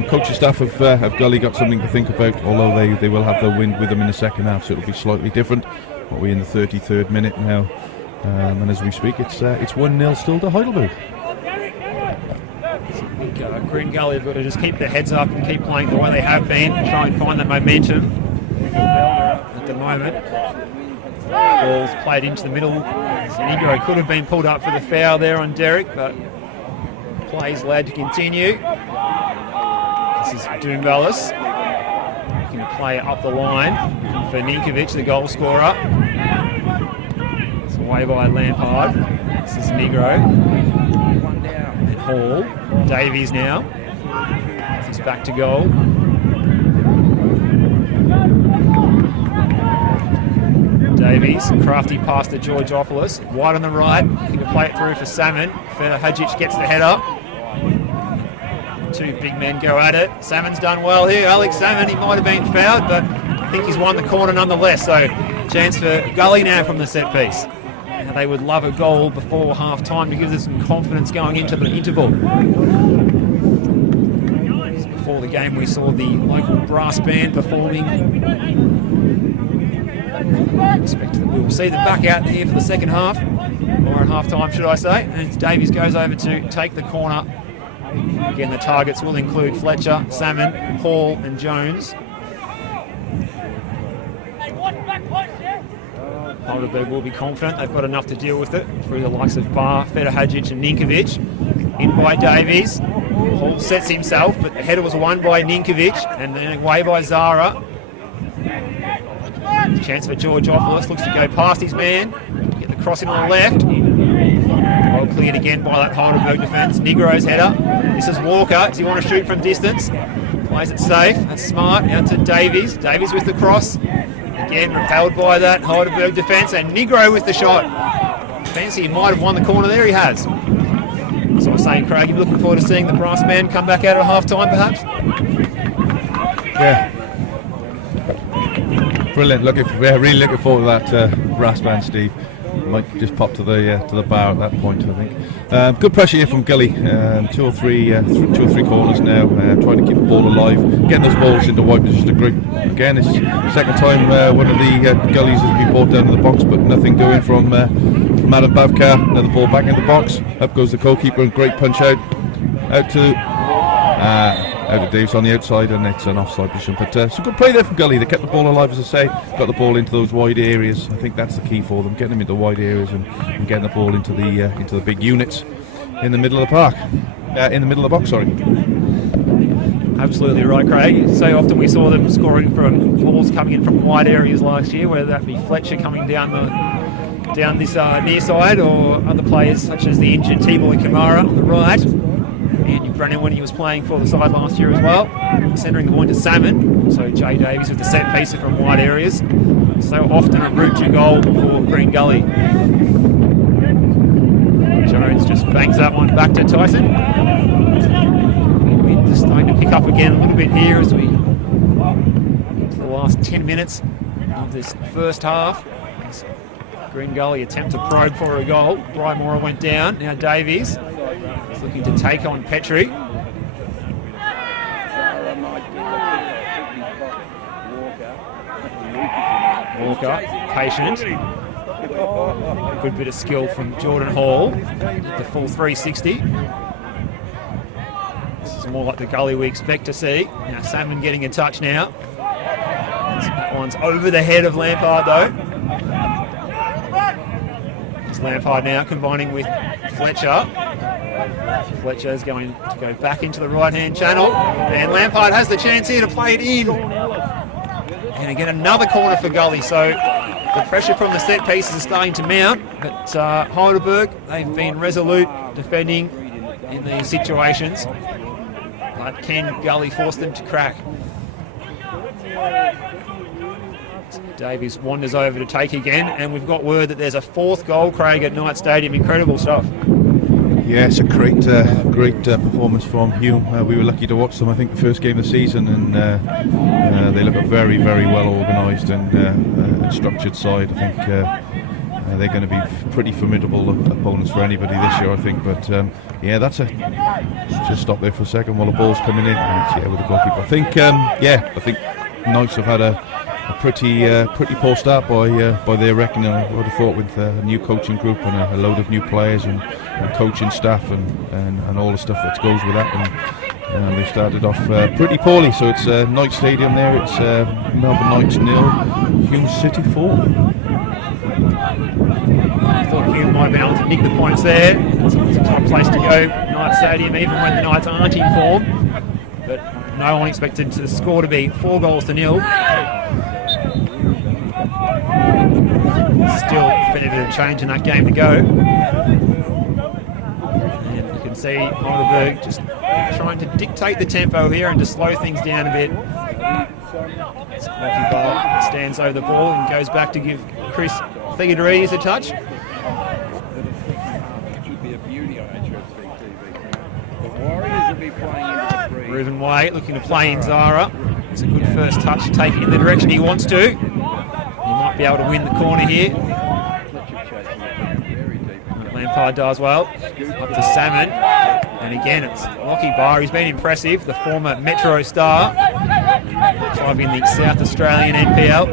coaching staff of Gully got something to think about, although they will have the wind with them in the second half, so it'll be slightly different. We're in the 33rd minute now. And as we speak, it's 1-0 still to Heidelberg. Green Gully have got to just keep their heads up and keep playing the way they have been, try and find that momentum. At the moment, ball's played into the middle. Negro could have been pulled up for the foul there on Derek, but play's allowed to continue. This is Doomballis looking to play it up the line for Ninkovic, the goal scorer. Away by Lampard. This is Negro. And Hall. Davies now. He's back to goal. Davies, crafty pass to Georgopoulos. Wide on the right. Looking to play it through for Salmon. Hadzic gets the header. Two big men go at it. Salmon's done well here. Alex Salmon, he might have been fouled, but I think he's won the corner nonetheless. So chance for Gully now from the set piece. They would love a goal before half time to give us some confidence going into the interval. Before the game, we saw the local brass band performing. I expect that we will see them back out here for the second half, or at half time, should I say. And Davies goes over to take the corner. Again, the targets will include Fletcher, Salmon, Hall, and Jones. Heidelberg will be confident. They've got enough to deal with it through the likes of Bar, Hadzic and Ninkovic. In by Davies. Hall sets himself, but the header was won by Ninkovic and then away by Zara. Chance for Georgopoulos. Looks to go past his man. Get the crossing on the left. Well cleared again by that Heidelberg defence. Negro's header. This is Walker. Does he want to shoot from distance? Plays it safe. That's smart. Out to Davies. Davies with the cross. Again, repelled by that Heidelberg defence, and Negro with the shot. Fancy he might have won the corner there, he has. So I'm saying, Craig, you're looking forward to seeing the brass man come back out at half time, perhaps? Yeah. Brilliant. Really looking forward to that brass band, Steve. Might just pop to the bar at that point, I think. Good pressure here from Gully. Two or three corners now, trying to keep the ball alive, getting those balls into wide position to group. Again, it's the second time one of the Gullies has been brought down to the box, but nothing doing from Adam Bavkar. Another ball back in the box. Up goes the goalkeeper, and great punch out to Davis on the outside, and it's an offside position. But some good play there from Gully. They kept the ball alive, as I say, got the ball into those wide areas. I think that's the key for them, getting them into wide areas and getting the ball into the big units in the middle of the park, in the middle of the box. Sorry. Absolutely right, Craig. So often we saw them scoring from balls coming in from wide areas last year, whether that be Fletcher coming down this near side, or other players such as the injured T-Boy Kamara on the right. And Brennan, when he was playing for the side last year as well, centering the ball into Salmon. So Jay Davies with the set piece from wide areas. So often a route to goal for Green Gully. Jones just bangs that one back to Tyson. We're just starting to pick up again a little bit here as we to the last 10 minutes of this first half. Green Gully attempt to probe for a goal. Brymora went down. Now Davies is looking to take on Petrie. Walker, patient. Good bit of skill from Jordan Hall. The full 360. This is more like the Gully we expect to see. Now Salmon getting a touch now. That one's over the head of Lampard though. It's Lampard now combining with Fletcher. Fletcher's going to go back into the right-hand channel. And Lampard has the chance here to play it in. And again, another corner for Gully. So the pressure from the set pieces is starting to mount. But Heidelberg, they've been resolute defending in these situations. But can Gully force them to crack? Davies wanders over to take again, and we've got word that there's a fourth goal, Craig, at Knight Stadium. Incredible stuff. Yeah, it's a great performance from Hume. We were lucky to watch them, I think, the first game of the season, and they look a very, very well organised and structured side. I think they're going to be pretty formidable opponents for anybody this year, I think. But yeah, that's just stop there for a second while the ball's coming in. And with the goalkeeper. I think Knights have had a pretty poor start by their reckoning. I would have thought with a new coaching group and a load of new players and coaching staff and all the stuff that goes with that. And they started off pretty poorly. So it's Knight Stadium there. It's Melbourne Knights 0, Hume City 4. I thought Hume might have been able to nick the points there. It's a tough place to go, Knight Stadium, even when the Knights aren't in form. But no one expected the score to be 4-0. Still a fair bit of change in that game to go. And you can see Heidelberg just trying to dictate the tempo here and to slow things down a bit. Lucky Bar stands over the ball and goes back to give Chris Theodoridis a touch. Reuben Way looking to play in Zara. It's a good first touch, take it in the direction he wants to. He might be able to win the corner here. Lampard does well. Up to Salmon. And again, it's Lockie Barr, who's been impressive, the former Metro star. Club in the South Australian NPL.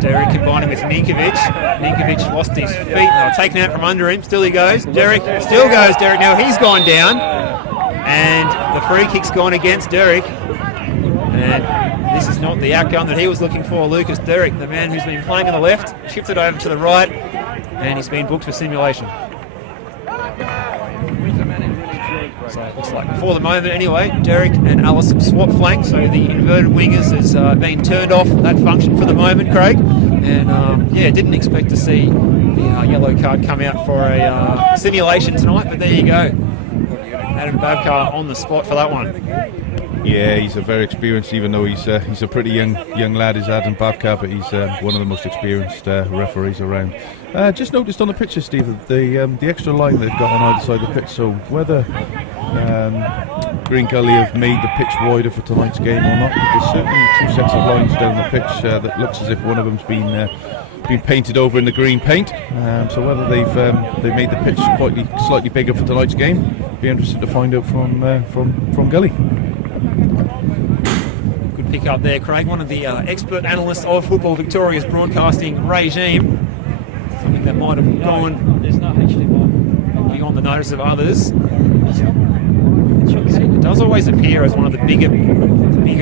Derek combining with Ninkovic. Ninkovic lost his feet. They were taken out from under him. Still he goes. Derek still goes. Derek now he's gone down. And the free kick's gone against Derek. And this is not the outcome that he was looking for. Lucas Derek, the man who's been playing on the left, shifted over to the right. And he's been booked for simulation. So it looks like for the moment anyway, Derek and Alice swap flank, so the inverted wingers has been turned off that function for the moment, Craig. And didn't expect to see the yellow card come out for a simulation tonight, but there you go. Adam Babkar on the spot for that one. Yeah, he's a very experienced, even though he's a pretty young lad, is Adam Babkar, but he's one of the most experienced referees around. Just noticed on the picture, Steve, the extra line they've got on either side of the pitch, so whether Green Gully have made the pitch wider for tonight's game or not, but there's certainly two sets of lines down the pitch that looks as if one of them's been painted over in the green paint. So whether they've made the pitch slightly bigger for tonight's game, be interested to find out from Gully. Good pick up there, Craig. One of the expert analysts of Football Victoria's broadcasting regime. Something that might have gone beyond the notice of others. It does always appear as one of the bigger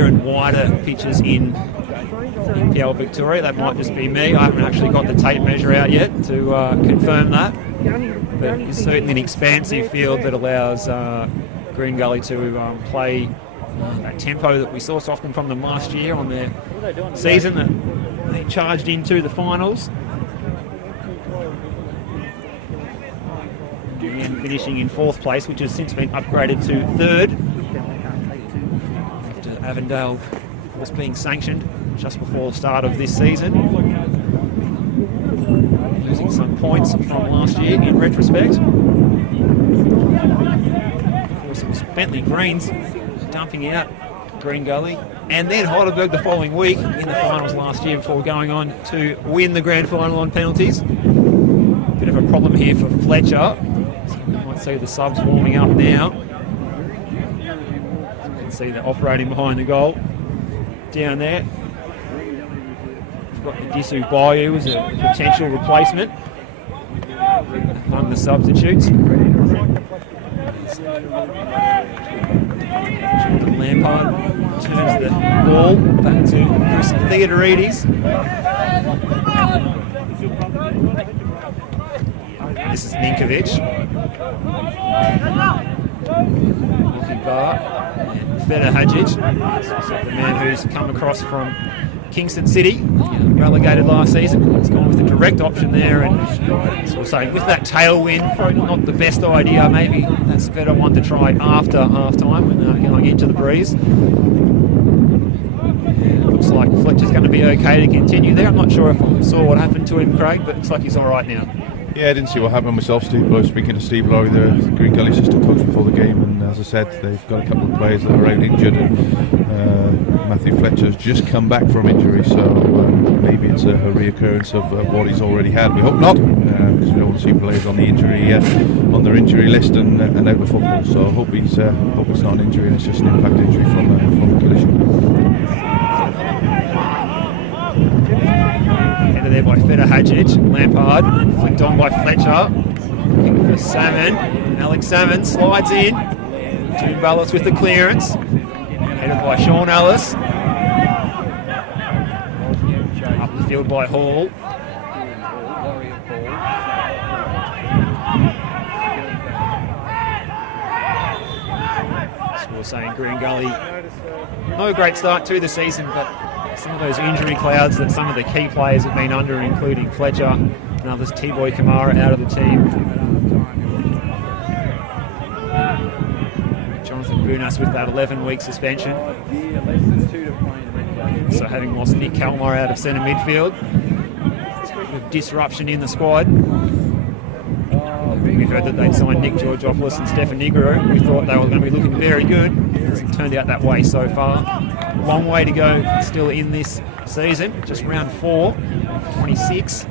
and wider pitches in NPL Victoria. That might just be me. I haven't actually got the tape measure out yet to confirm that. But it's certainly an expansive field that allows Green Gully to play that tempo that we saw so often from them last year on their season that they charged into the finals. And finishing in 4th place, which has since been upgraded to 3rd after Avondale was being sanctioned just before the start of this season, losing some points from last year in retrospect. Of course, it was Bentley Greens dumping out Green Gully and then Heidelberg the following week in the finals last year before going on to win the grand final on penalties. Bit of a problem here for Fletcher. So we might see the subs warming up now. You can see they're operating behind the goal down there. We've got Disu Bayou as a potential replacement among the substitutes. Lampard turns the ball back to Chris Theodoridis. This is Ninkovic. Looking bar. And Feder Hadjic, the man who's come across from Kingston City, relegated last season. He's gone with a direct option there, and as we'll say, with that tailwind, probably not the best idea. Maybe that's a better one to try after half-time when going into the breeze. Looks like Fletcher's going to be okay to continue there. I'm not sure if I saw what happened to him, Craig, but it looks like he's all right now. Yeah, I didn't see what happened myself, Steve, but I was speaking to Steve Lowry, the Green Gully assistant coach, before the game, and as I said, they've got a couple of players that are out injured, and Matthew Fletcher's just come back from injury, so maybe it's a reoccurrence of what he's already had. We hope not, because we don't want to see players on the injury on their injury list and out of football. So I hope it's not an injury and it's just an impact injury from a collision. Headed there by Feta Hadjic. Lampard flicked on by Fletcher. Looking for Salmon. Alex Salmon slides in. Doomballis with the clearance. Headed by Sean Ellis. Up the field by Hall. As we were saying, Green Gully, no great start to the season, but some of those injury clouds that some of the key players have been under, including Fletcher and others, T-Boy Kamara out of the team. Jonathan Bunas with that 11-week suspension. So having lost Nick Kalmar out of centre midfield. With disruption in the squad. We heard that they'd signed Nick Georgopoulos and Stefan Negro. We thought they were going to be looking very good. It hasn't turned out that way so far. Long way to go still in this season. Just round 4, 26.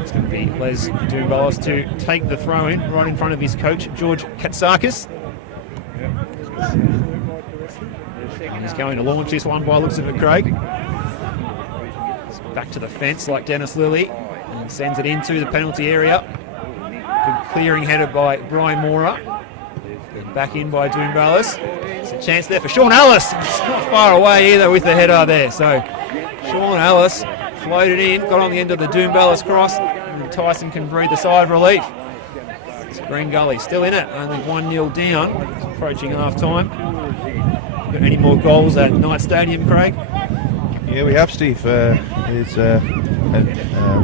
It's going to be Les Doomballis to take the throw in right in front of his coach, George Katsakis. And he's going to launch this one by looks of it, Craig. Back to the fence like Dennis Lilly and sends it into the penalty area. Good clearing headed by Brian Mora. Back in by Doomballis. It's a chance there for Sean Ellis. It's not far away either with the header there. So Sean Ellis floated in, got on the end of the Doomballis cross, and Tyson can breathe a sigh of relief. It's Green Gully still in it, only 1-0 down. It's approaching half time. Got any more goals at Knight Stadium, Craig? Yeah, we have, Steve. It's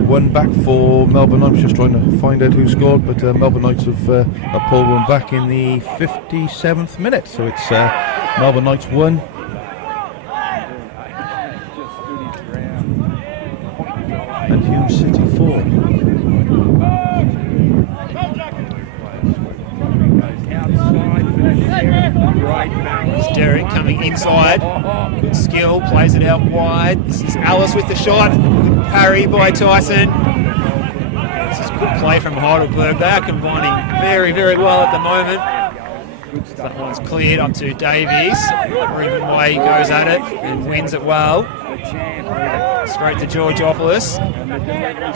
one back for Melbourne. I'm just trying to find out who scored, but Melbourne Knights have pulled one back in the 57th minute. So it's Melbourne Knights 1. And Hume City 4. It's Derek coming inside. Good skill, plays it out wide. This is Alice with the shot. Good parry by Tyson. This is good play from Heidelberg. They are combining very, very well at the moment. That one's cleared up to Davies. Ruben Way goes at it and wins it well. Straight to Georgopoulos.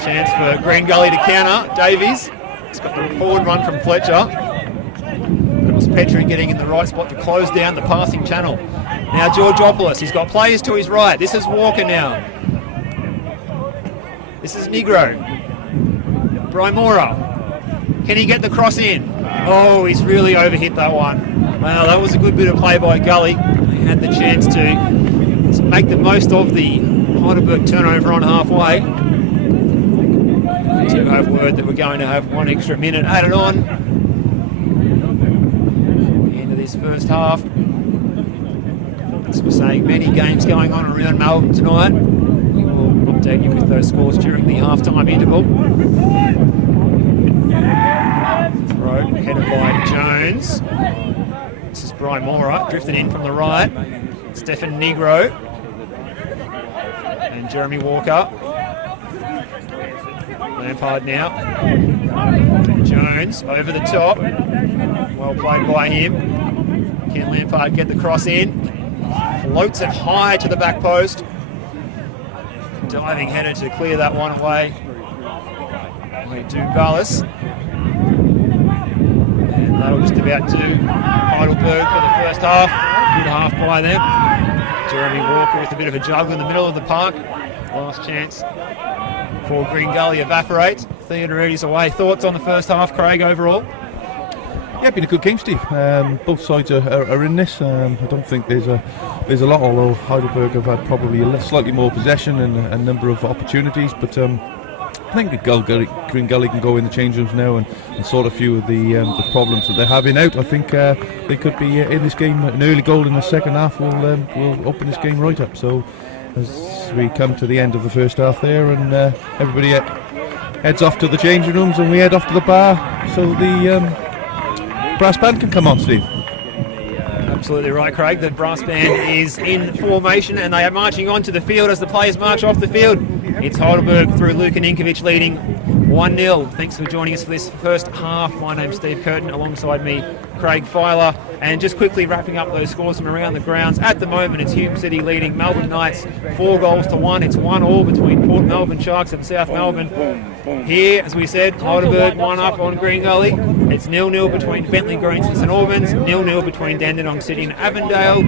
Chance for Green Gully to counter. Davies. It's got the forward run from Fletcher. It was Petrie getting in the right spot to close down the passing channel. Now Georgopoulos, he's got players to his right. This is Walker now. This is Negro. Brymora. Can he get the cross in? Oh, he's really overhit that one. Well, that was a good bit of play by Gully. He had the chance to make the most of the Heidelberg turnover on halfway. To have word that we're going to have one extra minute added on. This first half. As we're saying, many games going on around Melbourne tonight. We will update you with those scores during the half-time interval. Throw headed by Jones. This is Brian Mora, drifted in from the right. Stefan Negro. And Jeremy Walker. Lampard now. Jones over the top. Well played by him. Can Lampard get the cross in? Floats it high to the back post. Diving header to clear that one away. We do Ballas. And that'll just about do Heidelberg for the first half. Good half by them. Jeremy Walker with a bit of a juggle in the middle of the park. Last chance for Green Gully evaporates. Theatre Eddie's away. Thoughts on the first half, Craig, overall? Yeah, been a good game, Steve. Both sides are in this. I don't think there's a lot, although Heidelberg have had probably slightly more possession and a number of opportunities. But I think Green Gully can go in the change rooms now and sort a few of the problems that they're having out. I think they could be in this game. An early goal in the second half will open this game right up. So as we come to the end of the first half there, and everybody heads off to the changing rooms, and we head off to the bar, so the brass band can come on, Steve. Absolutely right, Craig. The brass band is in formation and they are marching onto the field as the players march off the field. It's Heidelberg through Luka Ninkovic leading 1-0. Thanks for joining us for this first half. My name's Steve Curtin, alongside me, Craig Filer. And just quickly wrapping up those scores from around the grounds. At the moment, it's Hume City leading Melbourne Knights 4-1. It's 1-1 between Port Melbourne Sharks and South Melbourne. Here, as we said, Heidelberg 1 up on Green Gully. It's 0-0 between Bentley Greens and St Albans, 0-0 between Dandenong City and Avondale.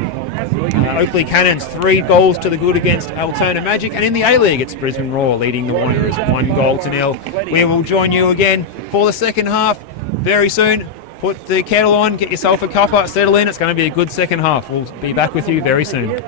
Oakley Cannons 3 goals to the good against Altona Magic, and in the A-League it's Brisbane Roar leading the Wanderers 1-0. We will join you again for the second half very soon. Put the kettle on, get yourself a cuppa, settle in. It's going to be a good second half. We'll be back with you very soon.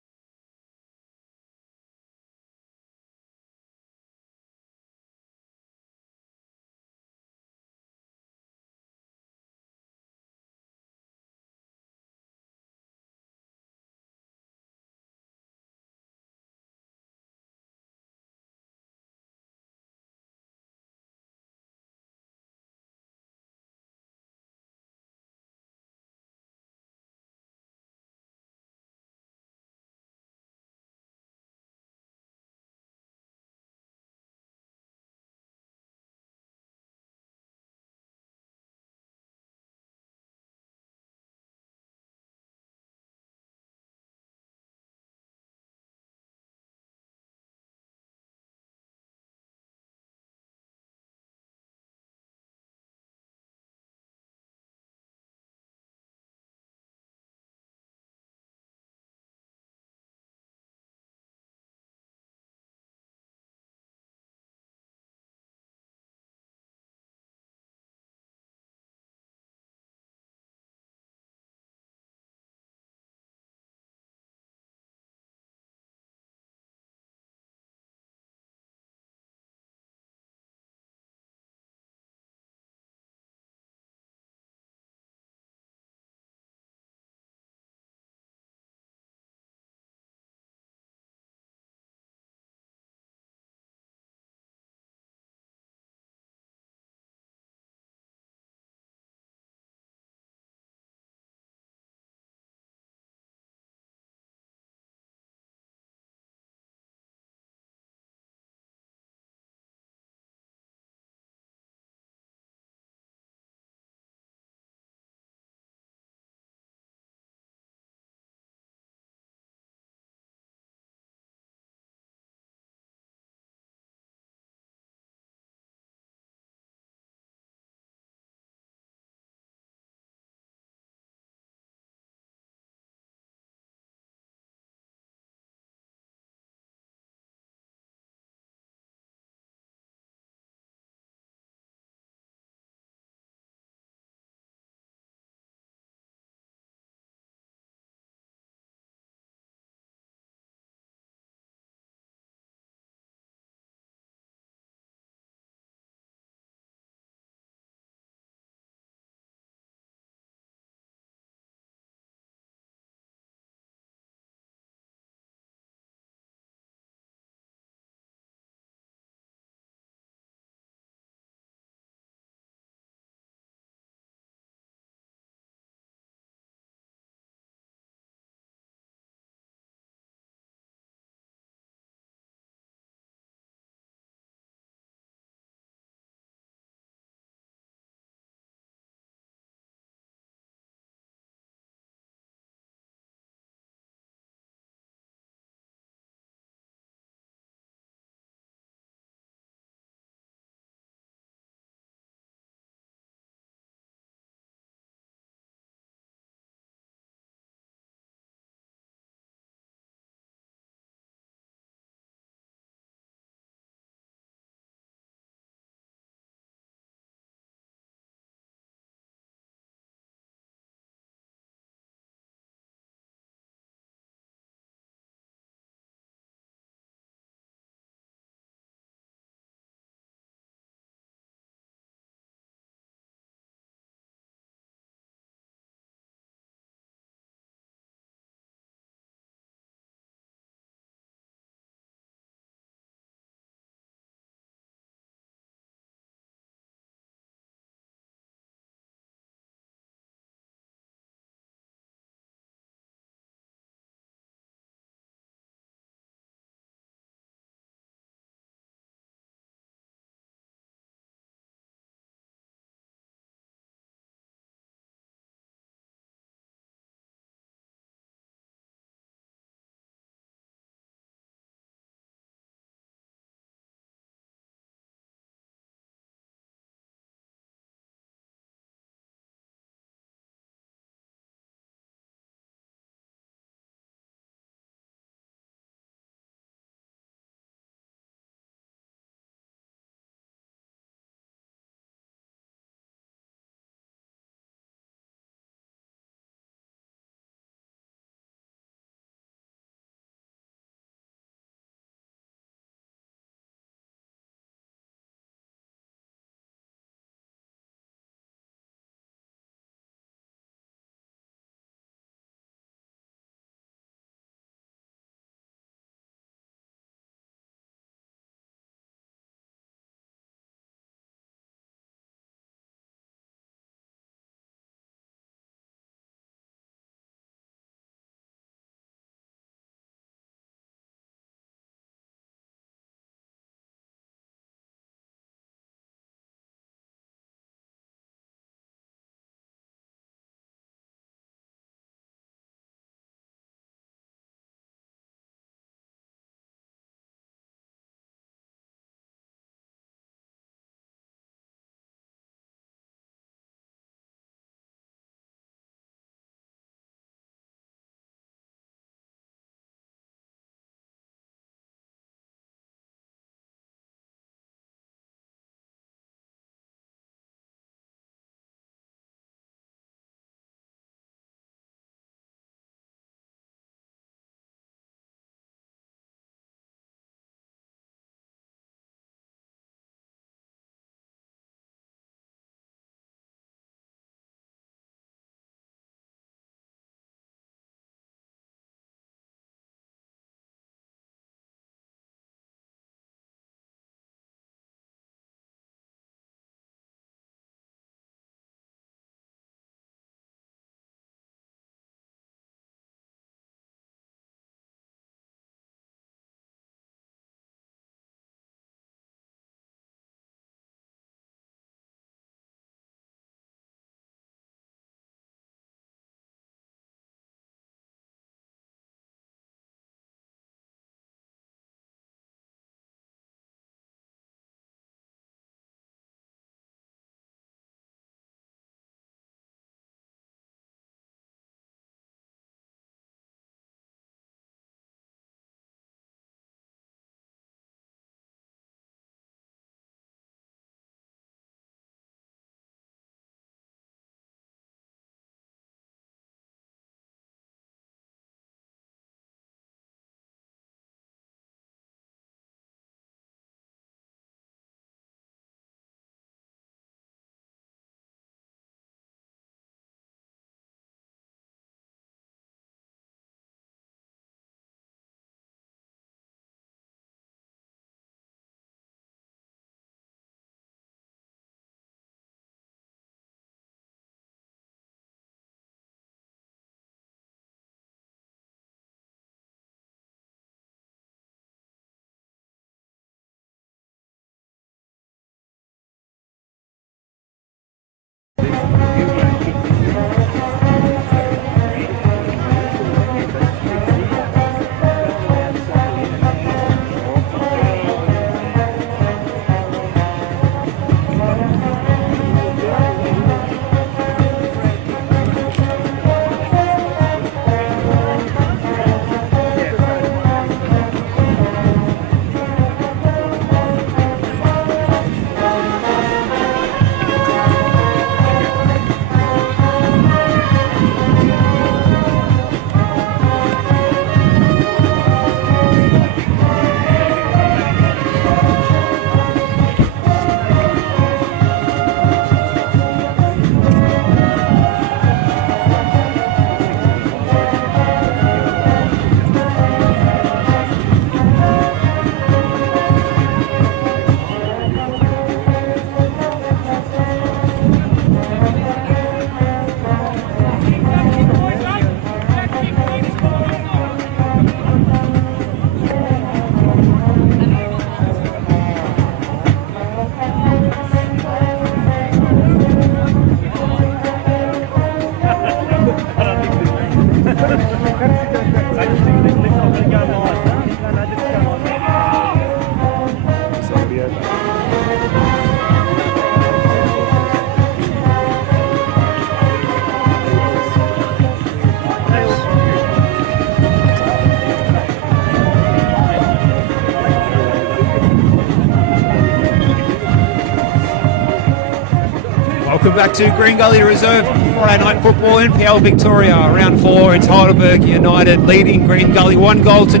Welcome back to Green Gully Reserve Friday Night Football, NPL Victoria. Round 4, it's Heidelberg United leading Green Gully 1-0.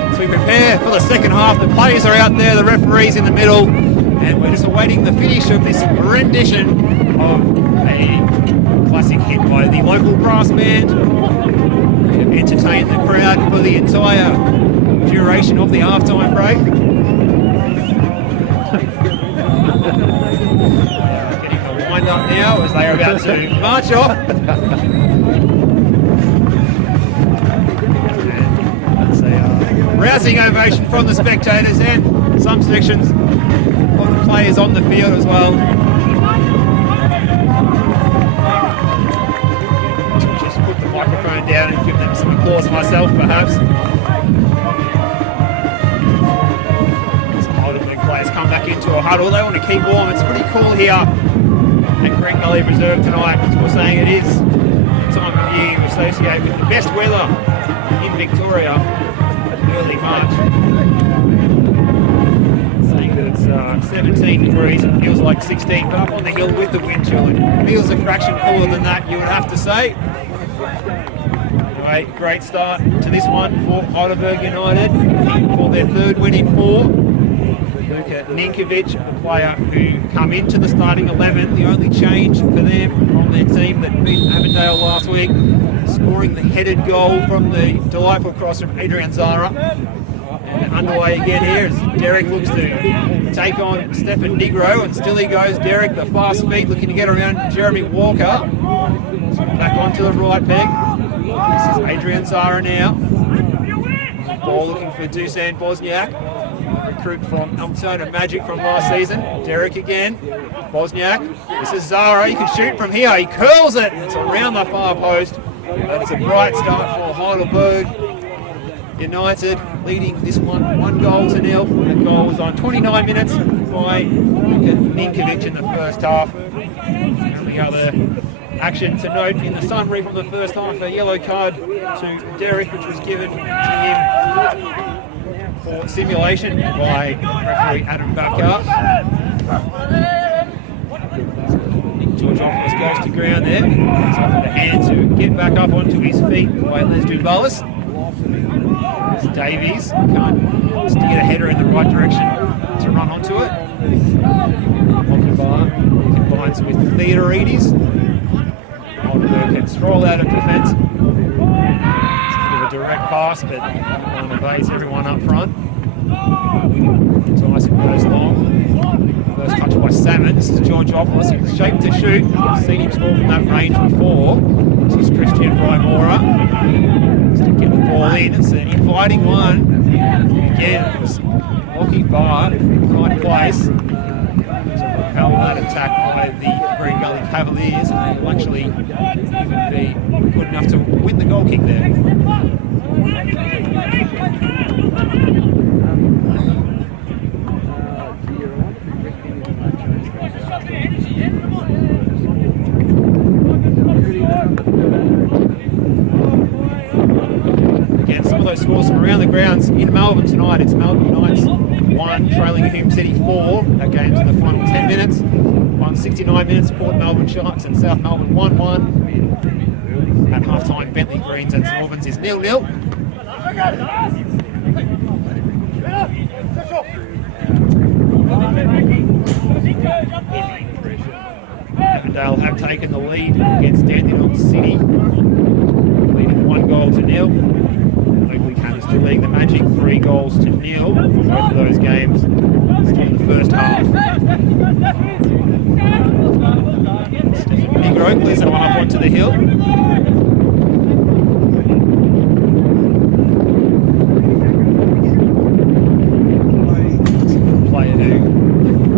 As we prepare for the second half, the players are out there, the referee's in the middle, and we're just awaiting the finish of this rendition of a classic hit by the local brass band. They have entertained the crowd for the entire duration of the halftime break. Up now as they are about to march off. That's a rousing ovation from the spectators and some sections of the players on the field as well. Just put the microphone down and give them some applause myself, perhaps. Some Heidelberg players come back into a huddle. They want to keep warm. It's pretty cool here at Green Gully Reserve tonight, as we're saying it is the time of year you associate with the best weather in Victoria, early March. Saying that it's 17 degrees, it feels like 16, but up on the hill with the wind chill, it feels a fraction cooler than that, you would have to say. Anyway, great start to this one for Heidelberg United, for their third win in 4. Ninkovic, the player who come into the starting 11, the only change for them from their team that beat Avondale last week, scoring the headed goal from the delightful cross from Adrian Zara. And underway again here as Derek looks to take on Stefan Negro, and still he goes. Derek, the fast feet, looking to get around Jeremy Walker. Back onto the right peg. This is Adrian Zara now. Ball looking for Dusan Bosniak. Recruit from Altona Magic from last season. Derek again. Bosniak. This is Zara. He can shoot from here. He curls it. It's around the far post. And it's a bright start for Heidelberg United, leading this one 1-0. That goal was on 29 minutes by Ninkovic in the first half. And the other action to note in the summary from the first half, a yellow card to Derek, which was given to him for simulation by referee Adam Bakar. Georgiopoulos goes to ground there. It's offered a hand to get back up onto his feet by Les Dubalis. Davies can't stick a header in the right direction to run onto it. Occubar combines with Theodorides. Heidelberg can stroll out of defence. A direct pass, but one evades everyone up front. Tyson goes long. First touch by Salmon. This is Georgiopoulos. He's shaped to shoot. I've seen him score from that range before. This is Christian Braimora. Just to get the ball in. It's an inviting one. Again, it was Occubar in the right place to repel that attack by the Green Gully Cavaliers, and they will actually be good enough to win the goal kick there. Again, some of those scores from around the grounds in Melbourne tonight. It's Melbourne Knights 1, trailing Hume City 4. That game's in the final 10 minutes. 169 minutes, Port Melbourne Sharks and South Melbourne 1-1. At half-time, Bentley Greens and St Albans is 0-0. Avondale have taken the lead against Dandenong City, leading 1-0. Oakley Cannons still leading the Magic 3-0. Both of those games still in the first half. Stefan Negro clears that one up onto the hill. Player who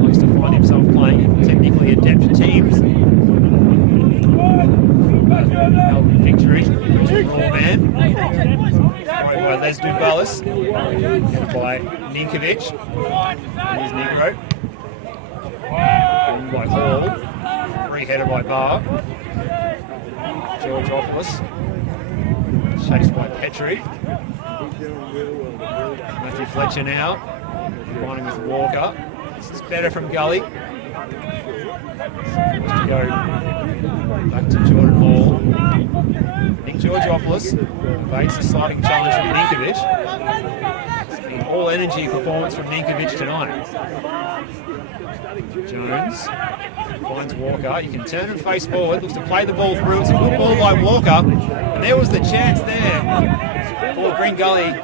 likes to find himself playing in technically adept teams. Melbourne victory. Raw man. By Les Dubalis. And by Ninkovic. Here's Negro. By Hall. Free-header by Barr. Georgiopoulos. Chased by Petrie. Matthew Fletcher now. Combining with Walker. This is better from Gully. To go back to Jordan Hall. Nick Georgiopoulos evades the sliding challenge from Ninkovic. It's been all energy performance from Ninkovic tonight. Jones finds Walker. You can turn and face forward. Looks to play the ball through. It's a good ball by Walker. And there was the chance there for Green Gully.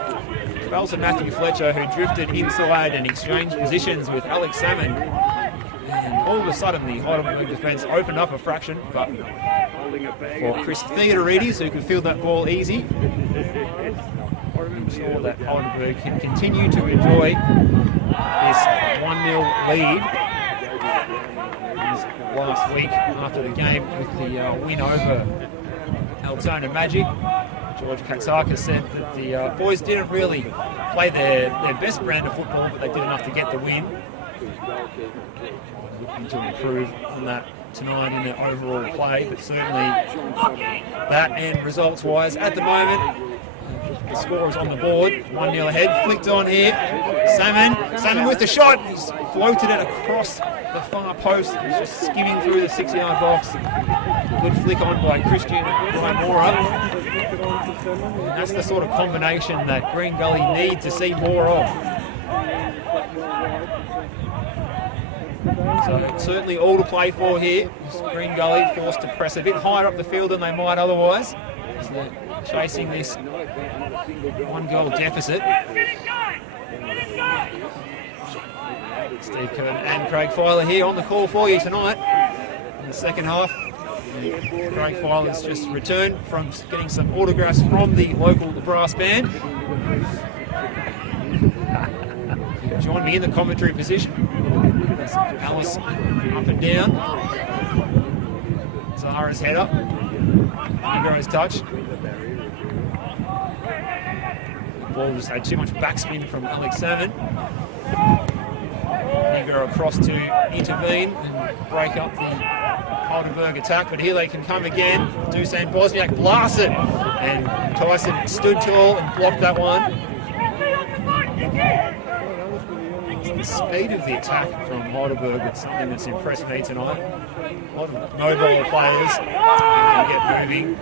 Fell to Matthew Fletcher, who drifted inside and exchanged positions with Alex Salmon. And all of a sudden, the Heidelberg defence opened up a fraction, but for Chris Theodorides, who could field that ball easy, I'm sure that Heidelberg can continue to enjoy this 1-0 lead. Last week, after the game with the win over Altona Magic, George Katsakis said that the boys didn't really play their best brand of football, but they did enough to get the win. Looking to improve on that tonight in their overall play, but certainly that and results-wise at the moment, the score is on the board. 1-0 ahead, flicked on here. Salmon with the shot. He's floated it across the far post. He's just skimming through the 6-yard box. Good flick on by Christian Mora. That's the sort of combination that Green Gully need to see more of. So certainly all to play for here. Green Gully forced to press a bit higher up the field than they might otherwise, as they're chasing this 1-goal deficit. Steve Curtin and Craig Filer here on the call for you tonight in the second half. Craig Filer's just returned from getting some autographs from the local brass band. Join me in the commentary position. Alice up and down. Zahara's head up. Negro's touch. The ball just had too much backspin from Alex Salmon. Negro across to intervene and break up the Heidelberg attack, but here they can come again. Dusan Bosniak blasts it, and Tyson stood tall and blocked that one. It's the speed of the attack from Heidelberg that's something that's impressed me tonight. A lot of mobile players, they get moving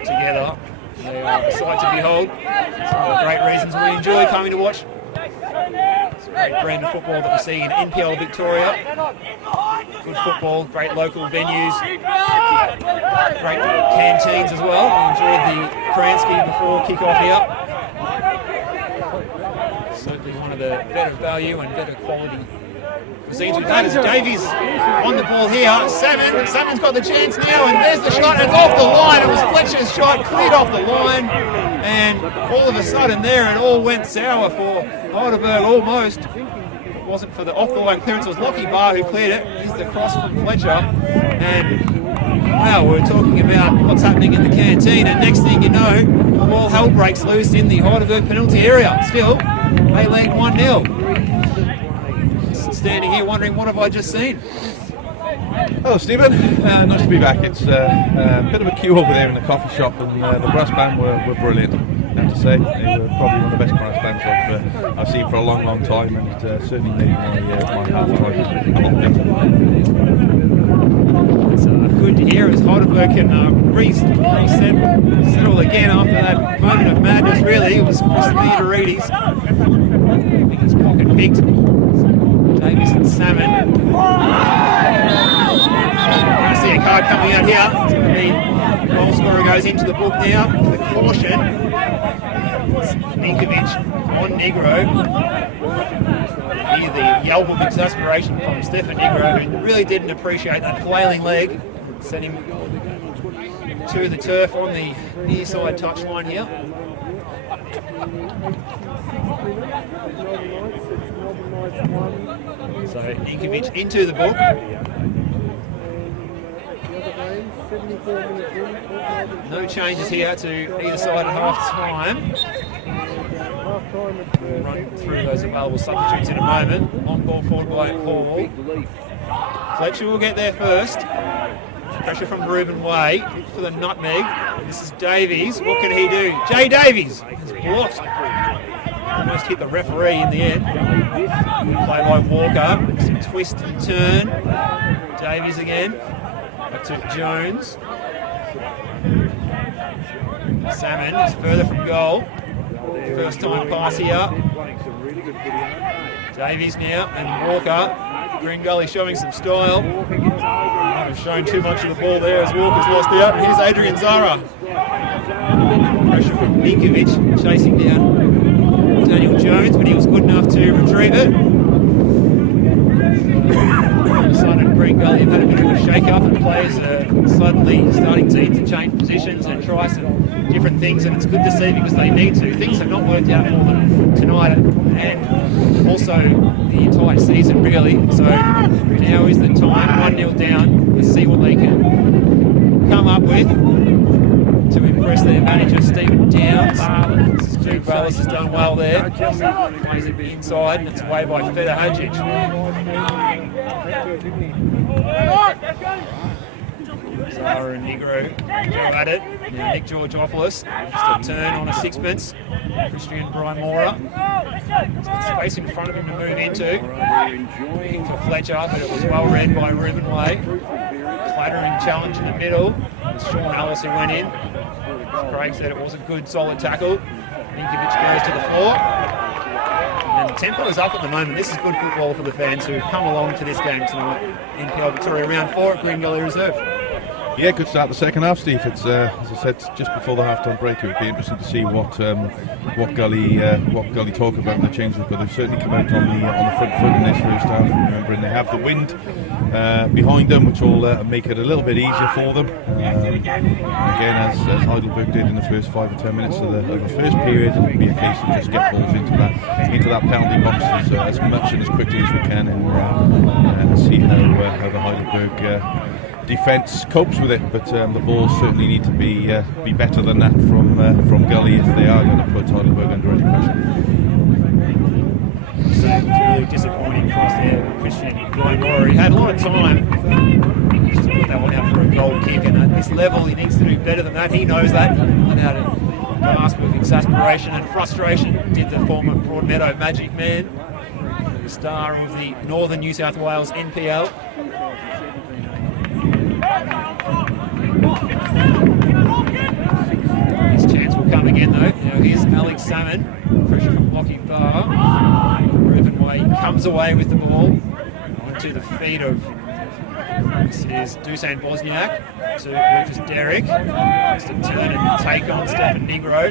together. They are a sight to behold. It's one of the great reasons we enjoy coming to watch. It's a great brand of football that we see in NPL Victoria. Good football, great local venues, great canteens as well. We enjoyed the Kransky before kick-off here. Certainly one of the better value and better quality cuisines we've had. As Davies on the ball here. Salmon's got the chance now, and there's the shot, and it's off the line. It was Fletcher's shot, cleared off the line, and all of a sudden there it all went sour for Heidelberg almost. If it wasn't for the off-the-line clearance, it was Lockie Barr who cleared it. Here's the cross from Fletcher, and wow, we're talking about what's happening in the canteen, and next thing you know, all hell breaks loose in the Heidelberg penalty area. Still, they lead 1-0. Standing here wondering, what have I just seen? Hello Stephen, nice to be back. It's a bit of a queue over there in the coffee shop, and the brass band were brilliant, I have to say. They were probably one of the best brass bands I've seen for a long, long time, and it certainly made my half-time a lot better. It's good to hear as Heidelberg can settle again after that moment of madness, really. It was Chris Theodorides. I think his pocket picked. Davis and Salmon. I see a card coming out here. It's going to be the goal scorer goes into the book now. The caution. Ninkovic on Negro. Hear the yelp of exasperation from Stefan Negro, who really didn't appreciate that flailing leg. Sent him to the turf on the near side touchline here. So Ninkovic into the book. No changes here to either side at half time. We'll run through those available substitutes in a moment. Long ball forward by Hall. Fletcher will get there first. Pressure from Reuben Way for the nutmeg. This is Davies. What can he do? Jay Davies is blocked. Almost hit the referee in the end. Play by Walker. Some twist and turn. Davies again. Back to Jones. Salmon is further from goal. First time pass here. Davies now and Walker. Green Gully showing some style. Might have shown too much of the ball there as Walker's lost out. And here's Adrian Zara. Pressure from Ninkovic chasing down Daniel Jones, but he was good enough to retrieve it. Sudden Green Gully have had a bit of a shake-up and players are suddenly starting to interchange positions and try some different things, and it's good to see because they need to. Things have not worked out for them tonight and also the entire season really, so now is the time. 1-0 down. Let's see what they can come up with to impress their manager Stephen Downs. Steve Ballas has done well there. Plays it inside and it's away by Feder Hadjic. Zara and Negro go at it. Now Nick Georgopoulos, just a turn on a sixpence. Christian Brian Mora. Space in front of him to move into. Looking for Fletcher, but it was well read by Ruben Way. Clattering challenge in the middle. It's Sean Ellis who went in. Craig said it was a good solid tackle. Ninkovic goes to the floor. And the tempo is up at the moment. This is good football for the fans who come along to this game tonight. NPL Victoria round 4 at Green Gully Reserve. Yeah, good start the second half, Steve. It's as I said just before the half-time break. It would be interesting to see what Gully talk about in the change room, but they've certainly come out on the front foot in this first half. Remembering they have the wind behind them, which will make it a little bit easier for them. Again, as Heidelberg did in the first 5 or 10 minutes of the first period, it will be a case of just get balls into that penalty box as much and as quickly as we can, and see how the Heidelberg defence copes with it, but the balls certainly need to be better than that from Gully if they are going to put Heidelberg under any pressure. So it was really disappointing for us there. Christian Brian Mora, he had a lot of time. He just put that one out for a goal kick, and at this level he needs to do better than that. He knows that. And how to grasp with exasperation and frustration did the former Broadmeadow Magic Man, the star of the Northern New South Wales NPL. His chance will come again though. Now here's Alex Salmon. Pressure from Lockie Barr. Ruben Way comes away with the ball onto the feet of, this is Dusan Bosniak to Lucas Derrick. Just to turn and take on Stefan Negro.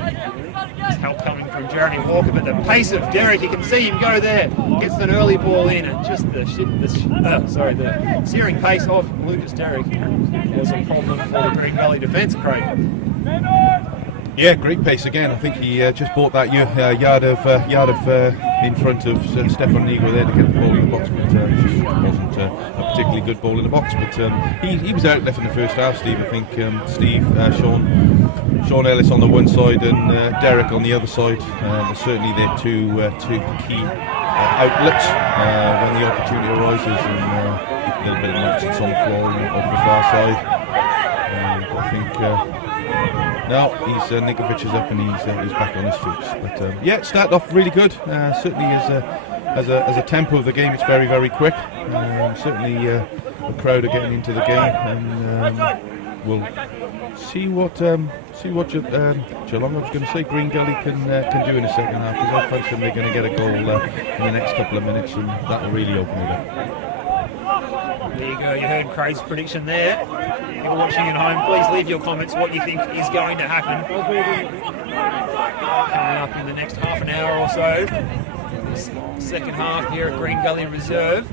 There's help coming from Jeremy Walker, but the pace of Derrick, you can see him go there. Gets an early ball in, and just the searing pace of Lucas Derrick was a problem for the Green Gully defence, Craig. Yeah, great pace again. I think he just bought that yard of in front of Stefan Negro there to get the ball in the box, but it just wasn't a particularly good ball in the box. But he was out left in the first half, Steve. I think Sean Ellis on the one side and Derek on the other side are certainly their two key outlets when the opportunity arises, and a little bit of nonsense on the floor over the far side. I think. No, Ninkovic is up and he's back on his feet. But yeah, it started off really good. Certainly as a tempo of the game, it's very, very quick. Certainly the crowd are getting into the game, and we'll see what Geelong, I was going to say, Green Gully can do in the second half, because I fancy they're going to get a goal in the next couple of minutes, and that'll really open it up. There you go, you heard Craig's prediction there. People watching at home, please leave your comments what you think is going to happen. Coming up in the next half an hour or so. This second half here at Green Gully Reserve.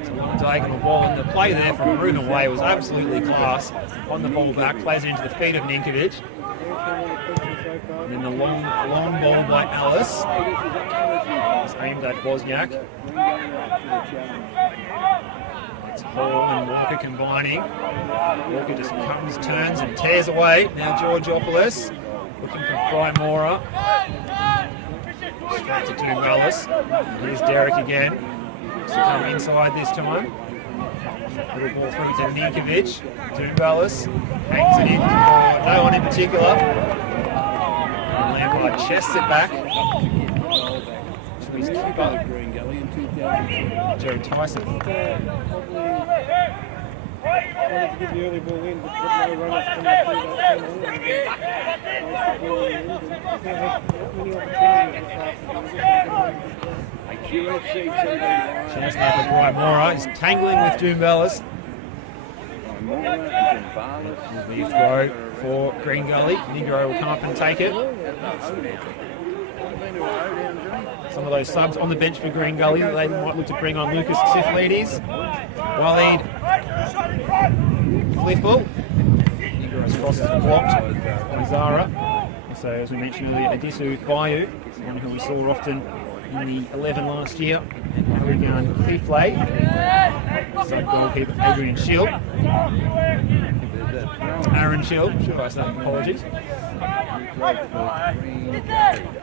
It's a long diagonal ball, and the play there from Ruben Way was absolutely class. On the ball back, plays it into the feet of Ninkovic. And then the long ball by Alice. It's aimed at Bosniak. It's Hall and Walker combining. Walker just comes, turns and tears away. Now Georgopoulos looking for Brian Mora. Straight to Doomballis. Here's Derek again. To come inside this time. Little ball through to Ninkovic. Doomballis hangs it in for no one in particular. And Lampard chests it back. So his keeper. Jerry Tyson. Wanted to give the early ball in, but got no runners coming through that Chance now for Brian Mora. He's tangling with Doomballas. The throw for Green Gully. Negro will come up and take it. Some of those subs on the bench for Green Gully. They might look to bring on Lucas Siflides. Waleed Fliffle. Negro's cross is blocked by Zara. So as we mentioned earlier, Adisu Bayou, one who we saw often in the 11 last year. Oregon Cleefley. Sub-goalkeeper Adrian Shield. Aaron Shield, should I say, apologies.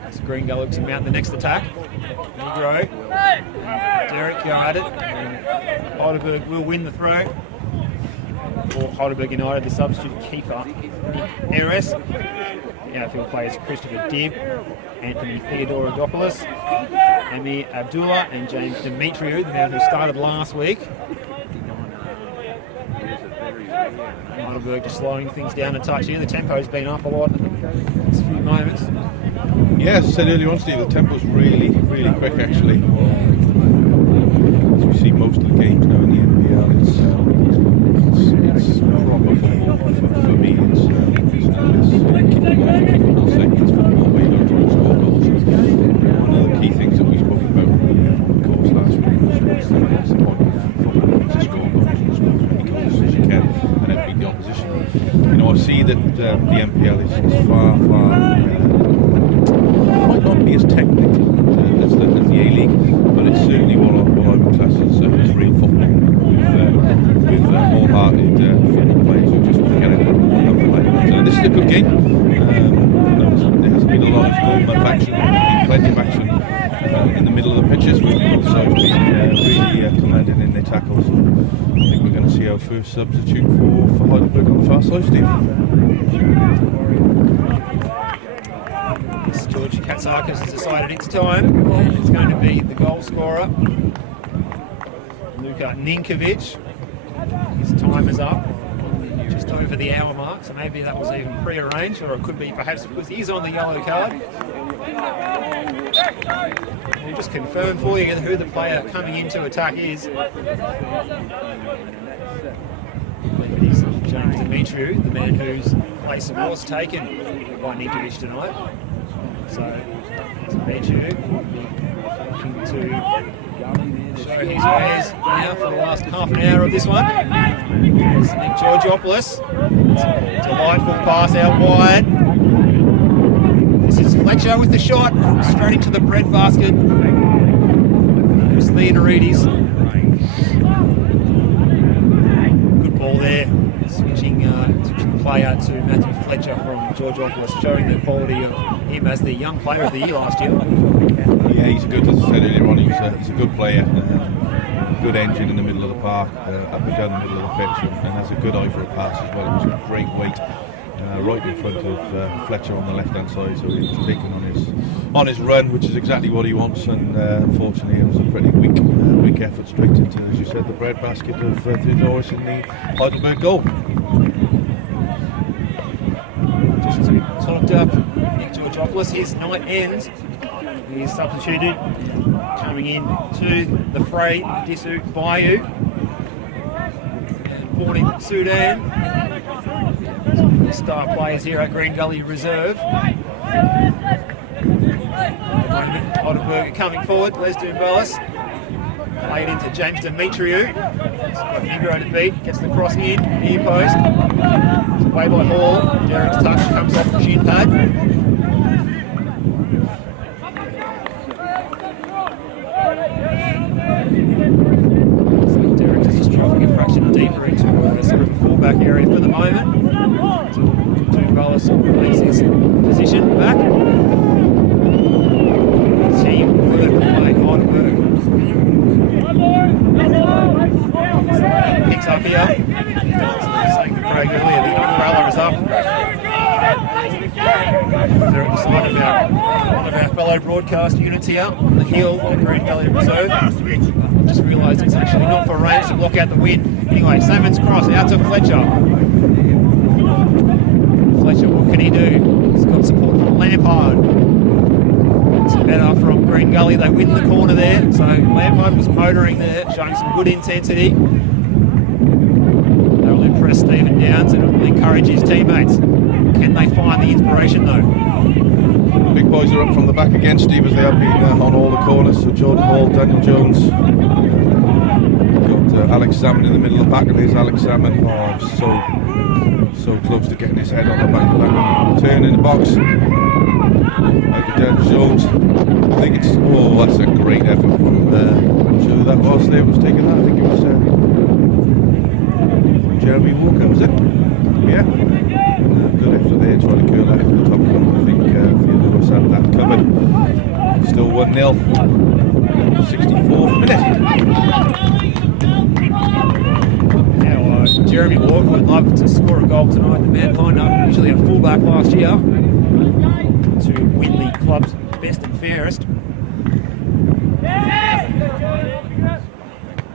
As Green Gully looks to mount the next attack. Negro. Derek guarded. Heidelberg will win the throw. For Heidelberg United, the substitute keeper, Nick Eres. The outfield players Christopher Dibb, Anthony Theodorodopoulos, Amir Abdullah and James Demetriou, the man who started last week. Heidelberg just slowing things down a touch here. The tempo's been up a lot in the last few moments. Yeah, as I said earlier on, Steve, the tempo's really quick actually. As we see most of the games now in the NPL, it's proper football for me. It's football where you don't try and score goals. One of the key things that we spoke about in the course last week was what's the point of football to score goals and score as many goals as you can and then beat the opposition. You know, I see that the NPL is far might not be as technical as the A-League, but it's certainly what I would class as real football with wholehearted football players who just want to get out there and play. So this is a good game. There hasn't been a lot of goal of action. There's been plenty of action in the middle of the pitches. We've also been really commanding in their tackles. I think we're going to see our first substitute for Heidelberg on the far side, Steve. George Katsakis has decided it's time, and it's going to be the goal scorer, Luka Ninkovic. His time is up, just over the hour mark, so maybe that was even pre-arranged, or it could be perhaps because he's on the yellow card. We'll just confirm for you who the player coming into attack is. It is James Demetriou, the man whose place was taken by Ninkovic tonight. So, Demetriou looking to show his wares now for the last half an hour of this one. There's Nick Georgiopoulos. Delightful pass out wide. This is Fletcher with the shot, straight into the bread basket. There's Theodorides. Good ball there. Switching the player to Matthew Fletcher from Georgiopoulos, showing the quality of him as the young player of the year last year. Yeah, he's a good, as I said earlier on, he's a good player. A good engine in the middle of the park, up and down the middle of the pitch, and has a good eye for a pass as well. It was a great weight right in front of Fletcher on the left-hand side, so he was taking on his run, which is exactly what he wants. And unfortunately, it was a pretty weak effort straight into, as you said, the bread basket of Theodoris in the Heidelberg goal. Just as we talked up, Nick Georgiopoulos, his night ends. He's substituted, coming in to the fray, Disu Bayou, Sporting Sudan. Star players here at Green Gully Reserve. At the moment, Heidelberg coming forward, Les Doomballas. Played into James Demetriou. He's got Negro to beat, gets the cross in, near post. It's away by Hall. Derek's touch comes off the shin pad. Derek is just dropping a fraction deeper into a sort of fullback area for the moment. Doomballas makes his position back. Team work by Heidelberg. Picks up here. Saying to Craig earlier, the umbrella is up. They're at the side of one of our fellow broadcast units here on the hill at Green Gully Reserve. Just realised it's actually not for range to block out the wind. Anyway, Salmon's cross out to Fletcher. Fletcher, what can he do? He's got support from Lampard. It's better from Green Gully. They win the corner there. So Lampard was motoring there, showing some good intensity. They'll impress Stephen Downs and it'll encourage his teammates. Can they find the inspiration though? Big boys are up from the back again, Steve, as they have been on all the corners. So Jordan Hall, Daniel Jones, got Alex Salmon in the middle of the pack, and there's Alex Salmon. Oh, I'm so close to getting his head on the back of that one. Turn in the box. Out to Daniel Jones. I think it's, oh, that's a great effort from, I'm sure who that was there was taking that. I think it was Jeremy Walker, was it? Yeah. Good effort there, trying to curl that into the top corner. I think Theodoros had that covered. Still 1-0. 64th minute. Now, Jeremy Walker would love to score a goal tonight. The man lined up usually a fullback last year to win the club's best and fairest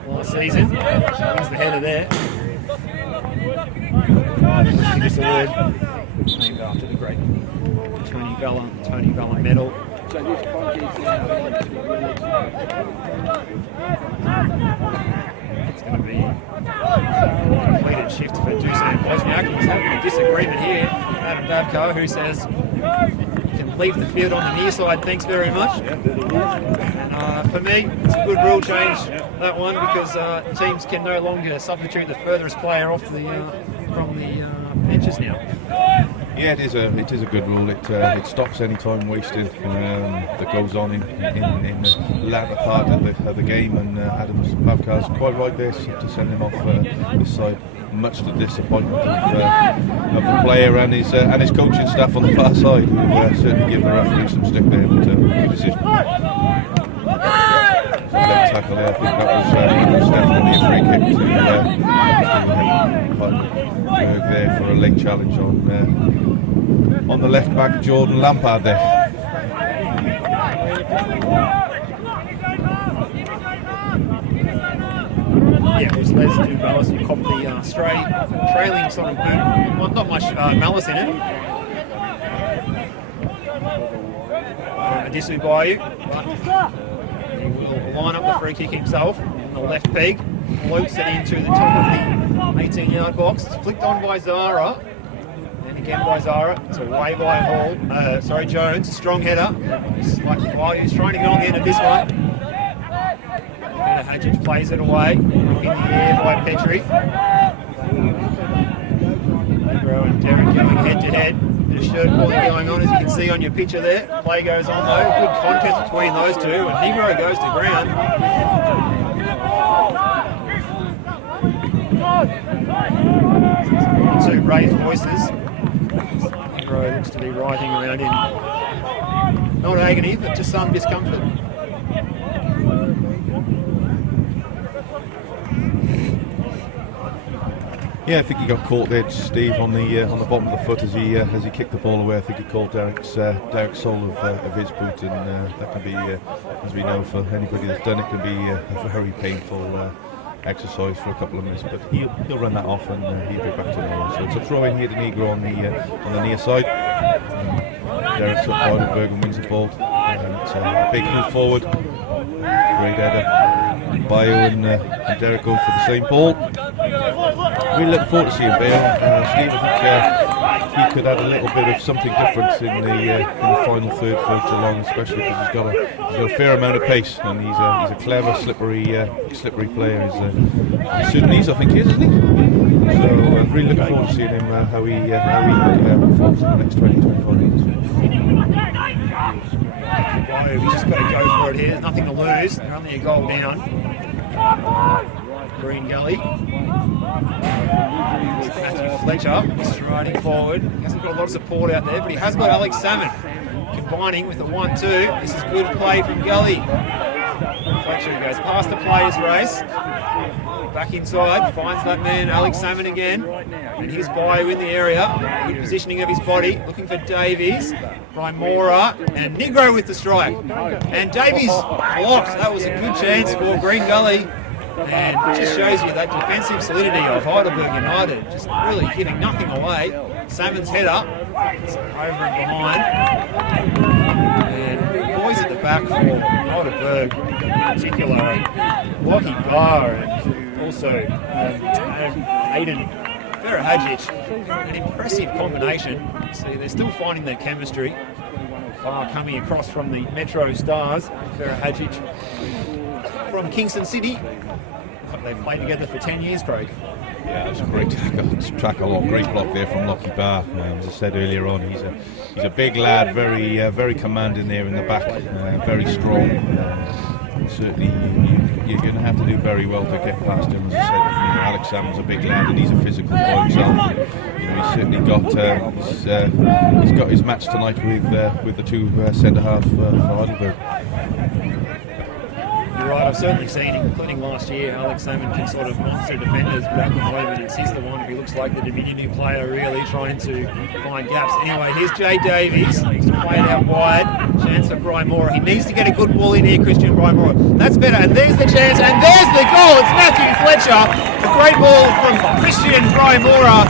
last season. He's the header there. Just a word named after the great Tony Vella medal. It's going to be a completed shift for Dusan Bosniak. He's having a disagreement here. Adam Babko, who says you can leave the field on the near side, thanks very much. And for me, it's a good rule change, that one, because teams can no longer substitute the furthest player off from the benches now. Yeah, it is a good rule. It stops any time wasted that goes on in the latter part of the game, and Adams Babkar's quite right there to send him off this side, much to the disappointment of the player and his coaching staff on the far side, who certainly give the referee some stick there, but good decision. Left tackle there, I think that was definitely a free kick to there for a late challenge on the left back, Jordan Lampard there. Yeah, it was Les Dubas who copped the trailing sort of boot. Well, not much malice in it. Adisu Bayou, but he will line up the free kick himself on the left peg, floats it into the top of the 18-yard box. It's flicked on by Zara, and again by Zara. It's away by Jones. Strong header. It's like Bayou's trying to get on the end of this one. Hadjic plays it away, in the air by Petrie. Negro and Derek going head to head. Bit of shirt pulling going on, as you can see on your picture there. Play goes on though. Good contest between those two, and Negro goes to ground. Two raised voices. Negro looks to be writhing around in not agony, but just some discomfort. Yeah, I think he got caught there, Steve, on the bottom of the foot as he kicked the ball away. I think he caught Derek's sole of his boot, and that can be, as we know, for anybody that's done it, can be a very painful exercise for a couple of minutes. But he'll run that off, and he'll be back to normal. So it's a throw in here to Negro on the near side. Derek's up Heidelberg and wins the ball. And it's a big move forward. Great header. Bayou and Derek go for the same ball. Really looking forward to seeing Bale. Steve, I think he could add a little bit of something different in the final third for Geelong, especially because he's got a fair amount of pace, and he's a clever, slippery player. He's Sudanese, I think he is, isn't he? So really looking forward to seeing him how he performs in the next 20-25 minutes. We've just got to go for it here. There's nothing to lose. They're only a goal down. Green Gully. Matthew Fletcher striding forward. He hasn't got a lot of support out there, but he has got Alex Salmon combining with the 1-2. This is good play from Gully. Fletcher goes past the players' race. Back inside, finds that man, Alex Salmon again. And his Bayou in the area. Good positioning of his body, looking for Davies. Rymora and Negro with the strike. And Davies blocks. That was a good chance for Green Gully. And it just shows you that defensive solidity of Heidelberg United, just really giving nothing away. Salmon's head up, it's over and behind. And boys at the back for Heidelberg, in particular, Lockie Barr and also Aiden Ferahajic. An impressive combination. See, they're still finding their chemistry. Barr coming across from the Metro Stars, Ferahajic from Kingston City. They've played together for 10 years, Craig. Yeah, it was a great tackle on, great block there from Lockie Barr. As I said earlier on, he's a big lad, very commanding there in the back, very strong. Certainly, you're going to have to do very well to get past him. As I said, Alex Salmon's a big lad, and he's a physical boy himself. He's certainly got his match tonight with the two centre half for Heidelberg. You're right, I've certainly seen, including last year, Alex Salmon can sort of monster defenders, but at the moment it's he's the one who looks like the diminutive player really trying to find gaps. Anyway, here's Jay Davies, he's played out wide, chance for Brymora. He needs to get a good ball in here, Christian Brymora. That's better, and there's the chance, and there's the goal. It's Matthew Fletcher. A great ball from Christian Brymora,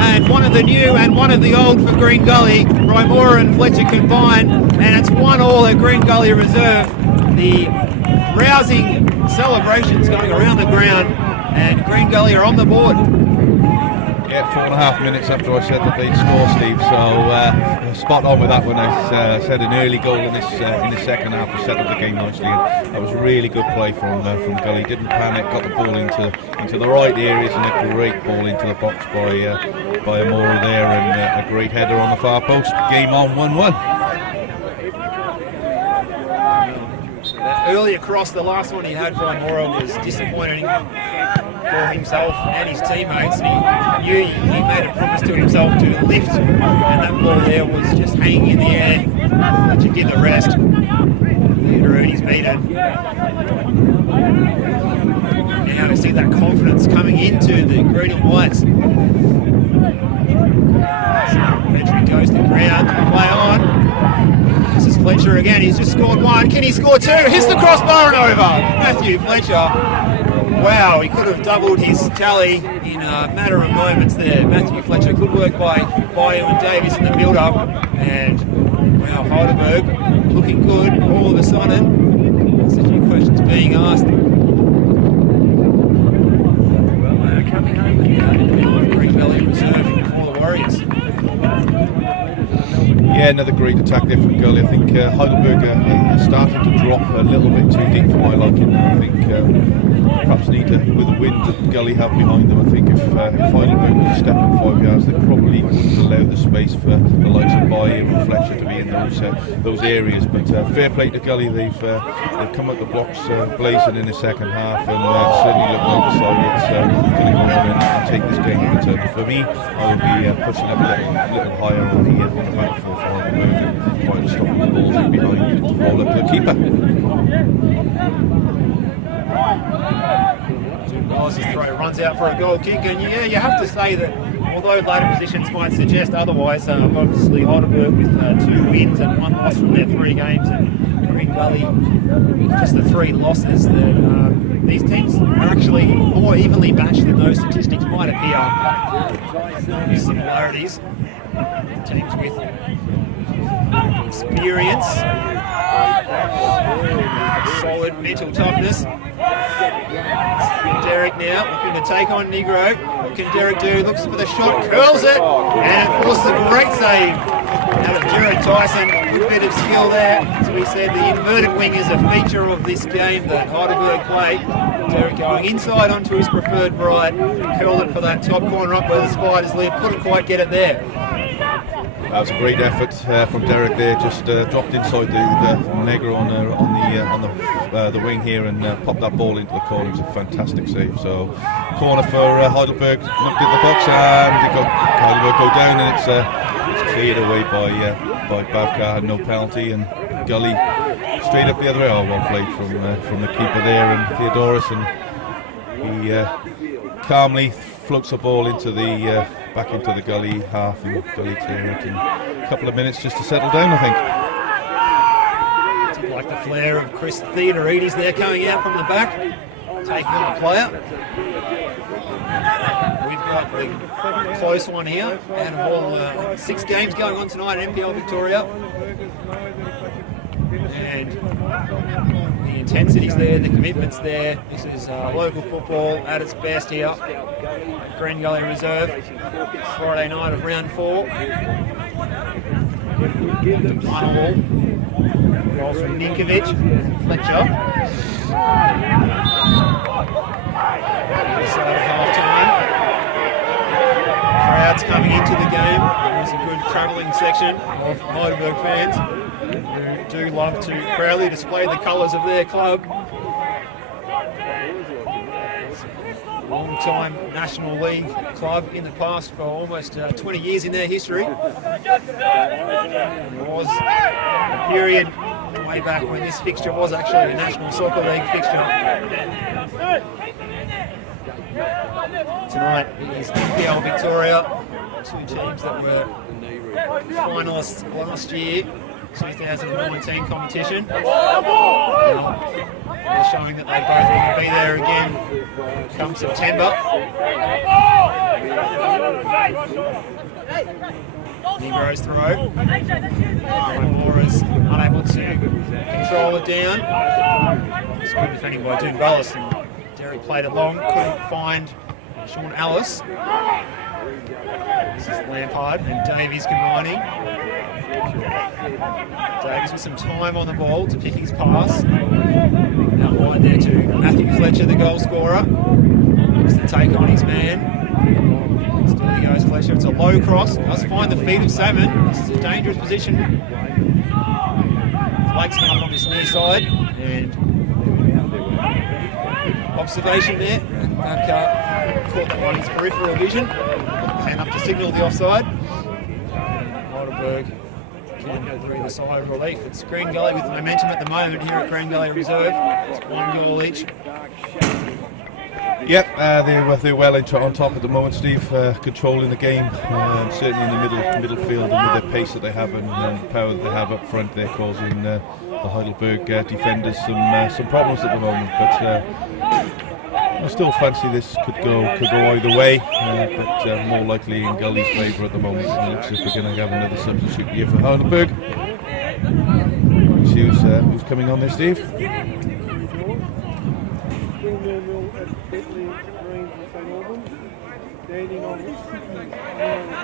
and one of the new and one of the old for Green Gully. Brymora and Fletcher combined, and it's 1-1 at Green Gully Reserve. The rousing celebrations going around the ground, and Green Gully are on the board. Yeah, 4.5 minutes after I said that they'd score, Steve. So spot on with that when I said an early goal in the second half to set up the game nicely. And that was a really good play from Gully. Didn't panic, got the ball into the right areas, and a great ball into the box by Amora there, and a great header on the far post. Game on, 1-1. Early across, the last one he had for Mora was disappointing for himself and his teammates. And he knew he made a promise to himself to lift, and that ball there was just hanging in the air. But you did the rest. Theodore Ernie's beaten. Now to see that confidence coming into the green and whites. Fletcher goes to the ground, play on. This is Fletcher again, he's just scored one. Can he score two? Hits the crossbar and over. Matthew Fletcher. Wow, he could have doubled his tally in a matter of moments there. Matthew Fletcher, good work by Bayou and Davies in the build-up. And wow, Heidelberg looking good all of a sudden. There's a few questions being asked. Well, coming home with Green Gully Reserve for the Warriors. Yeah, another great attack there from Gully. I think Heidelberg started to drop a little bit too deep for my liking. I think perhaps need to, with the wind that Gully have behind them, I think if Heidelberg was a step up 5 yards, they probably wouldn't allow the space for the likes of Bayou and Fletcher to be in those areas. But fair play to Gully, they've come up the blocks blazing in the second half, and certainly look like the side that's going to come on and take this game. But for me, I will be pushing up a little higher on the back four for Heidelberg and trying to stop the balls in behind to roll up the keeper. His throw runs out for a goal kick, and yeah, you have to say that although later positions might suggest otherwise, obviously Heidelberg with 2 wins and 1 loss from their 3 games, and Green Gully just the 3 losses. That these teams are actually more evenly matched than those statistics might appear. Similarities. Teams with experience, solid mental toughness. Derek now looking to take on Negro. What can Derek do? Looks for the shot, curls it, and forces a great save out of Jared Tyson. Good bit of skill there. As we said, the inverted wing is a feature of this game that Heidelberg played. Derek going inside onto his preferred right, curled it for that top corner up where the Spiders live. Couldn't quite get it there. That was a great effort from Derek there. Just dropped inside the Negro on the wing here and popped that ball into the corner. It was a fantastic save. So corner for Heidelberg, knocked in the box, and Heidelberg go down, and it's cleared away by Bavkar. Had no penalty, and Gully straight up the other way. Oh, well played from the keeper there, and Theodorus, and He calmly floats the ball into the back into the Gully half, and Gully clear it in a couple of minutes just to settle down, I think. Like the flair of Chris Theodorides there coming out from the back, taking on the player. We've got the close one here out of all 6 games going on tonight at NPL Victoria. And the intensity's there, the commitment's there. This is local football at its best here at Green Gully Reserve. Friday night of round 4. Final ball. Goal from Ninkovic. Fletcher. Inside of half time. Crowds coming into the game. There's a good travelling section of Heidelberg fans who do love to proudly display the colours of their club. Long-time National League club in the past for almost 20 years in their history. There was a period way back when this fixture was actually a National Soccer League fixture. Tonight is NPL Victoria, 2 teams that were finalists last year, 2019 competition. They're showing that they both want to be there again come September. Negro's throw. Mora's unable to control it down. It's good defending by Doon Ballas, and Derry played it long, couldn't find Sean Ellis. This is Lampard and Davies combining. Davies with some time on the ball to pick his pass. Now wide there to Matthew Fletcher, the goal scorer. Looks to take on his man. Still he goes, Fletcher. It's a low cross. Does find the feet of Salmon. This is a dangerous position. Blake's up on this near side. And observation there. Babcock caught that one in his peripheral vision. Hand up to signal the offside. Heidelberg can through the side of relief. It's Green Gully with momentum at the moment here at Green Gully Reserve. It's 1 goal each. Yep, they're well on top at the moment, Steve, controlling the game, certainly in the middle field, and with the pace that they have and power that they have up front, they're causing the Heidelberg defenders some problems at the moment. But I still fancy this could go either way, but more likely in Gully's favour at the moment. And it looks as if we're going to have another substitute here for Heidelberg. See who's coming on there, Steve.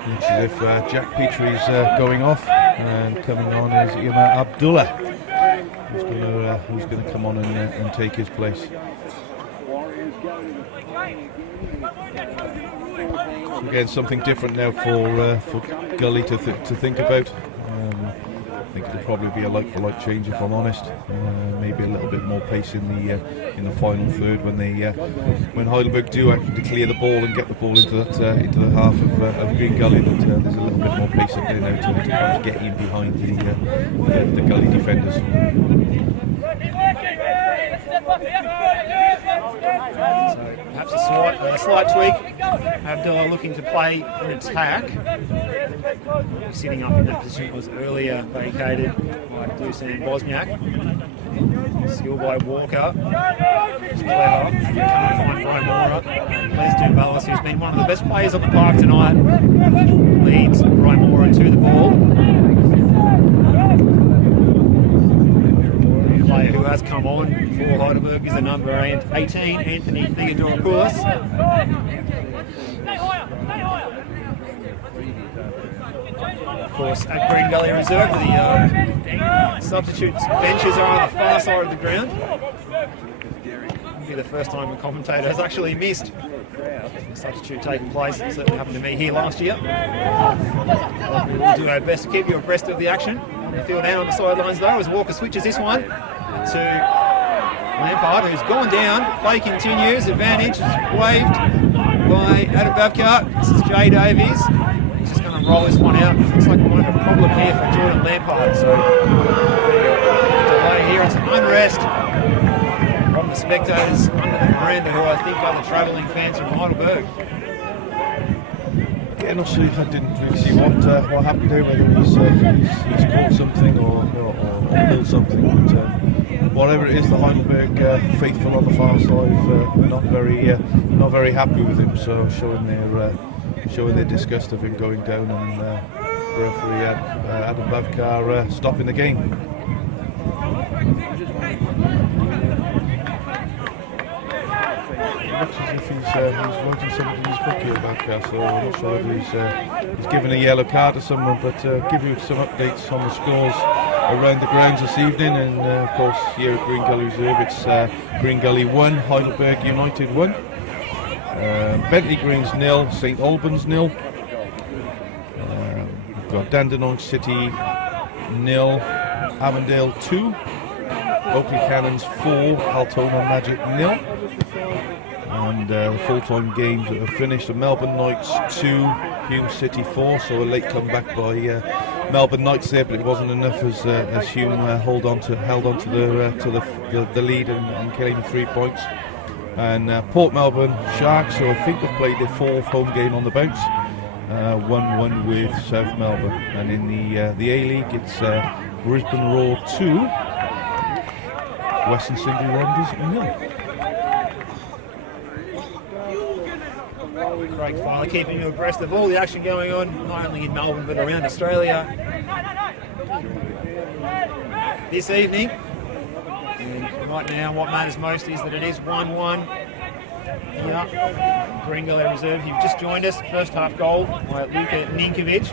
Looks as if Jack Petrie's going off, and coming on is Ima Abdullah, who's going to come on and take his place. Again, something different now for Gully to think about. I think it'll probably be a like-for-like change, if I'm honest. Maybe a little bit more pace in the final third when Heidelberg do actually clear the ball and get the ball into the half of Green Gully. But there's a little bit more pace up there now to get in behind the Gully defenders. Perhaps a slight tweak. Abdullah looking to play an attack. Sitting up in that position was earlier vacated by Dusan Bosniak. Skill by Walker. It's clever. Can't find Brian Mora. Plays Doon Ballas, who's been one of the best players on the park tonight. Leads Brian Mora to the ball. Player who has come on for Heidelberg is the number 18, Anthony Theodoropoulos. Of course, at Green Gully Reserve, the substitutes benches are on the far side of the ground. It'll be the first time a commentator has actually missed the substitute taking place. It certainly happened to me here last year. We will do our best to keep you abreast of the action. On the field now on the sidelines though, as Walker switches this one to Lampard, who's gone down. Play continues. Advantage is waved by Adam Babcock. This is Jay Davies. He's just going to roll this one out. Looks like we might have a problem here for Jordan Lampard. So delay here. It's an unrest from the the spectators under the veranda who I think are the travelling fans from Heidelberg. Yeah, not sure. I didn't really see what happened there, whether he's caught something or pulled something. But whatever it is, the Heidelberg faithful on the far side are not very happy with him. So showing their disgust of him going down, and referee Adam Bavkar stopping the game. Looks as if he's writing something in his book here, Bavkar, so I'm not sure whether he's given a yellow card to someone, but give you some updates on the scores around the grounds this evening. And of course here at Green Gully Reserve, it's Green Gully 1, Heidelberg United 1, Bentley Greens 0, St Albans 0, we've got Dandenong City 0, Avondale 2, Oakley Cannons 4, Altona Magic 0. And the full-time games that have finished: the Melbourne Knights 2, Hume City 4. So a late comeback by Melbourne Knights there, but it wasn't enough as Hume held on to the lead and claimed 3 points. And Port Melbourne Sharks, who I think have played their 4th home game on the bounce, 1-1 with South Melbourne. And in the A-League, it's Brisbane Roar 2, Western Sydney Wanderers 0. Craig Filer keeping you abreast of all the action going on, not only in Melbourne but around Australia this evening. And right now, what matters most is that it is 1-1 here. Green Gully Reserve, you've just joined us. First half goal by Luka Ninkovic.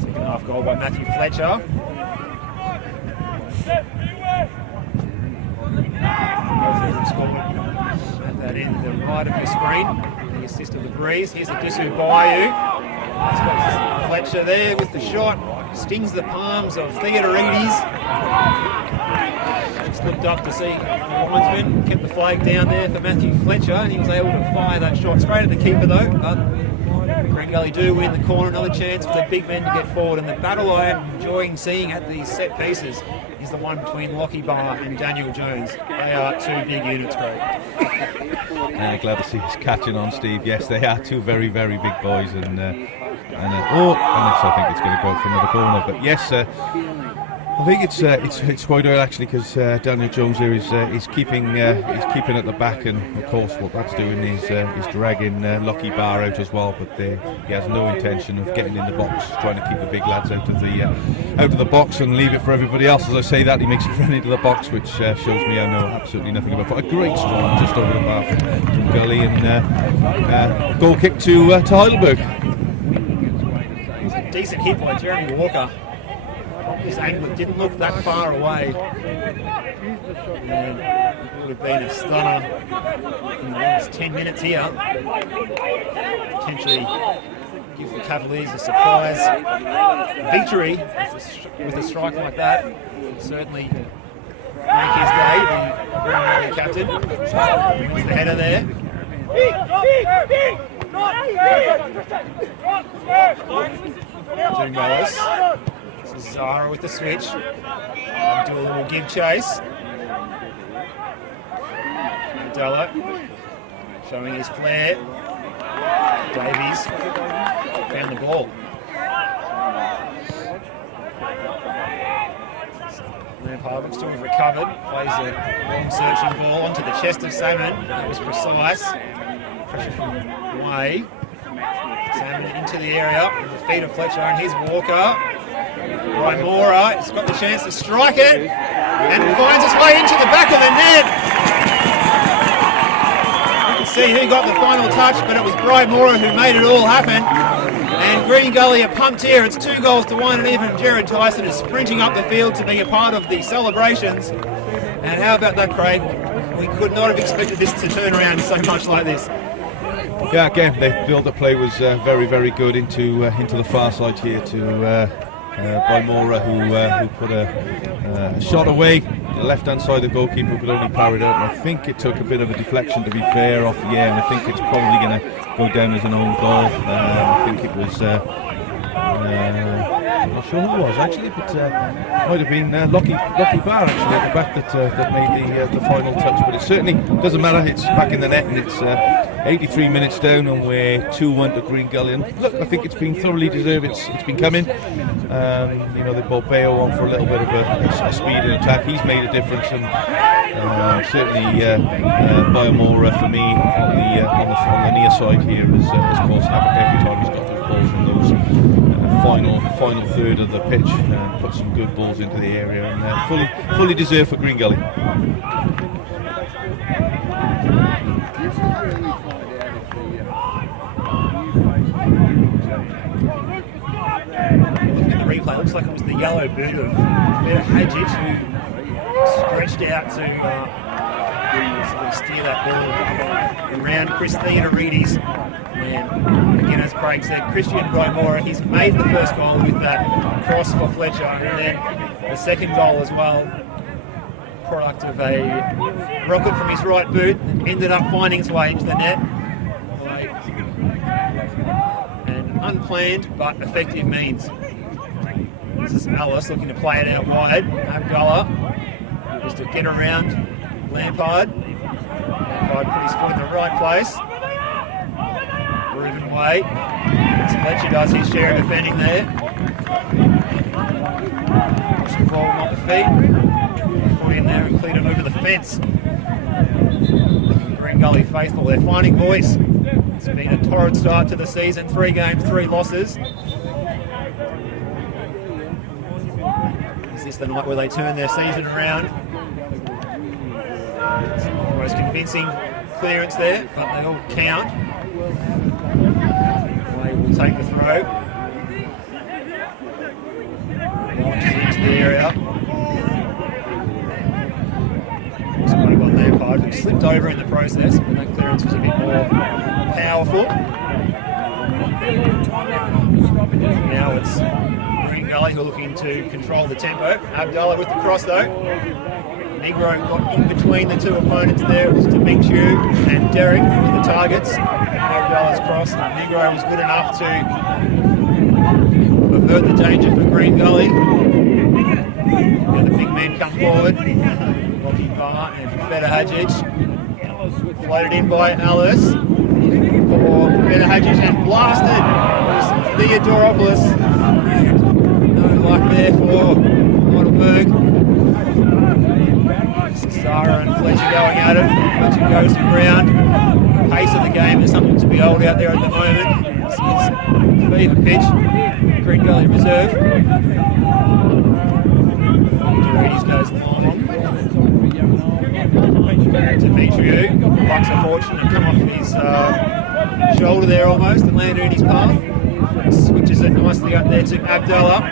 Second half goal by Matthew Fletcher. At that end, the right of your screen, the assist of the breeze. Here's Adisu Bayou. Fletcher there with the shot. Stings the palms of Theodorides. Just looked up to see the linesman. Kept the flag down there for Matthew Fletcher, and he was able to fire that shot straight at the keeper though. But Green Gully do win the corner. Another chance for the big men to get forward. And the battle I am enjoying seeing at these set pieces is the one between Lockie Barr and Daniel Jones. They are two big units, Craig. Glad to see us catching on, Steve. Yes, they are two very, very big boys, and I think it's going to go out for another corner. But yes, I think it's quite early actually, because Daniel Jones here is keeping at the back, and of course what that's doing is dragging Lockie Barr out as well. But he has no intention of getting in the box, trying to keep the big lads out of the box and leave it for everybody else. As I say that, he makes it run into the box, which shows me I know absolutely nothing about it. A great strike just over the bar from Gully, and goal kick to Heidelberg. It was a decent hit by Jeremy Walker. His angle didn't look that far away. And it would have been a stunner in the last 10 minutes here. Potentially give the Cavaliers a surprise victory with a strike like that. Would certainly make his day, the Green Gully captain. Wins the header there. Doing well. Zara with the switch. Do a little give chase. Della showing his flair. Davies found the ball. Lampard looks to have recovered. Plays a long searching ball onto the chest of Salmon. That was precise. Pressure from Way. Salmon into the area with the feet of Fletcher and his Walker. Brymora has got the chance to strike it and finds its way into the back of the net. You can see who got the final touch, but it was Brymora who made it all happen. And Green Gully are pumped here. It's 2-1, and even Jared Tyson is sprinting up the field to be a part of the celebrations. And how about that, Craig? We could not have expected this to turn around so much like this. Yeah, again, the build-up play was very, very good into the far side here to Brymora, who put a shot away. The left-hand side, the goalkeeper could only power it out, and I think it took a bit of a deflection, to be fair, off the air, and I think it's probably going to go down as an own goal. I think it was I'm not sure who it was actually, but might have been Lucky Barr actually at the back that made the final touch. But it certainly doesn't matter. It's back in the net, and it's 83 minutes down, and we're 2-1 to Green Gully. And look, I think it's been thoroughly deserved. It's been coming. They brought Bayo on for a little bit of a speed and attack. He's made a difference, and certainly Biomora for me on the near side here has caused havoc every time he's got those balls in those final third of the pitch, and put some good balls into the area, and fully deserved for Green Gully. Replay. Looks like it was the yellow boot of Hajic who stretched out to sort of steer that ball around Christina Reedy's. And again, as Craig said, Christian Guymora, he's made the first goal with that cross for Fletcher, and then the second goal as well, product of a rocket from his right boot, ended up finding its way into the net. And unplanned but effective means. This is Alice looking to play it out wide. Abdullah just to get around Lampard. Lampard put his foot in the right place. Reuben Way. Fletcher does his share of defending there. Push the ball on the feet. Foot in there and cleared it over the fence. Green Gully faithful, they're finding voice. It's been a torrid start to the season. 3 games, 3 losses. Is this the night where they turn their season around? It's not the most convincing clearance there, but they all count. They will take the throw. Launches into the area. Somebody got Lampard, who slipped over in the process, but that clearance was a bit more powerful. Now it's Green Gully who are looking to control the tempo. Abdullah with the cross though. Negro got in between the two opponents there. It was Demetriou and Derek with the targets. Abdullah's cross. Negro was good enough to avert the danger for Green Gully. Now the big men come forward. Rocky Barr and Feta Hajic. Floated in by Alice for Feta Hajic and blasted. Theodoropoulos. No luck there for Heidelberg. Sarah and Fletcher going at it. Fletcher goes to ground. The pace of the game is something to behold out there at the moment. This is fever pitch. Green Gully reserve. Dorides goes long. Demetriou bucks a fortune and come off his shoulder there almost and landed in his path. Switches it nicely up there to Abdullah.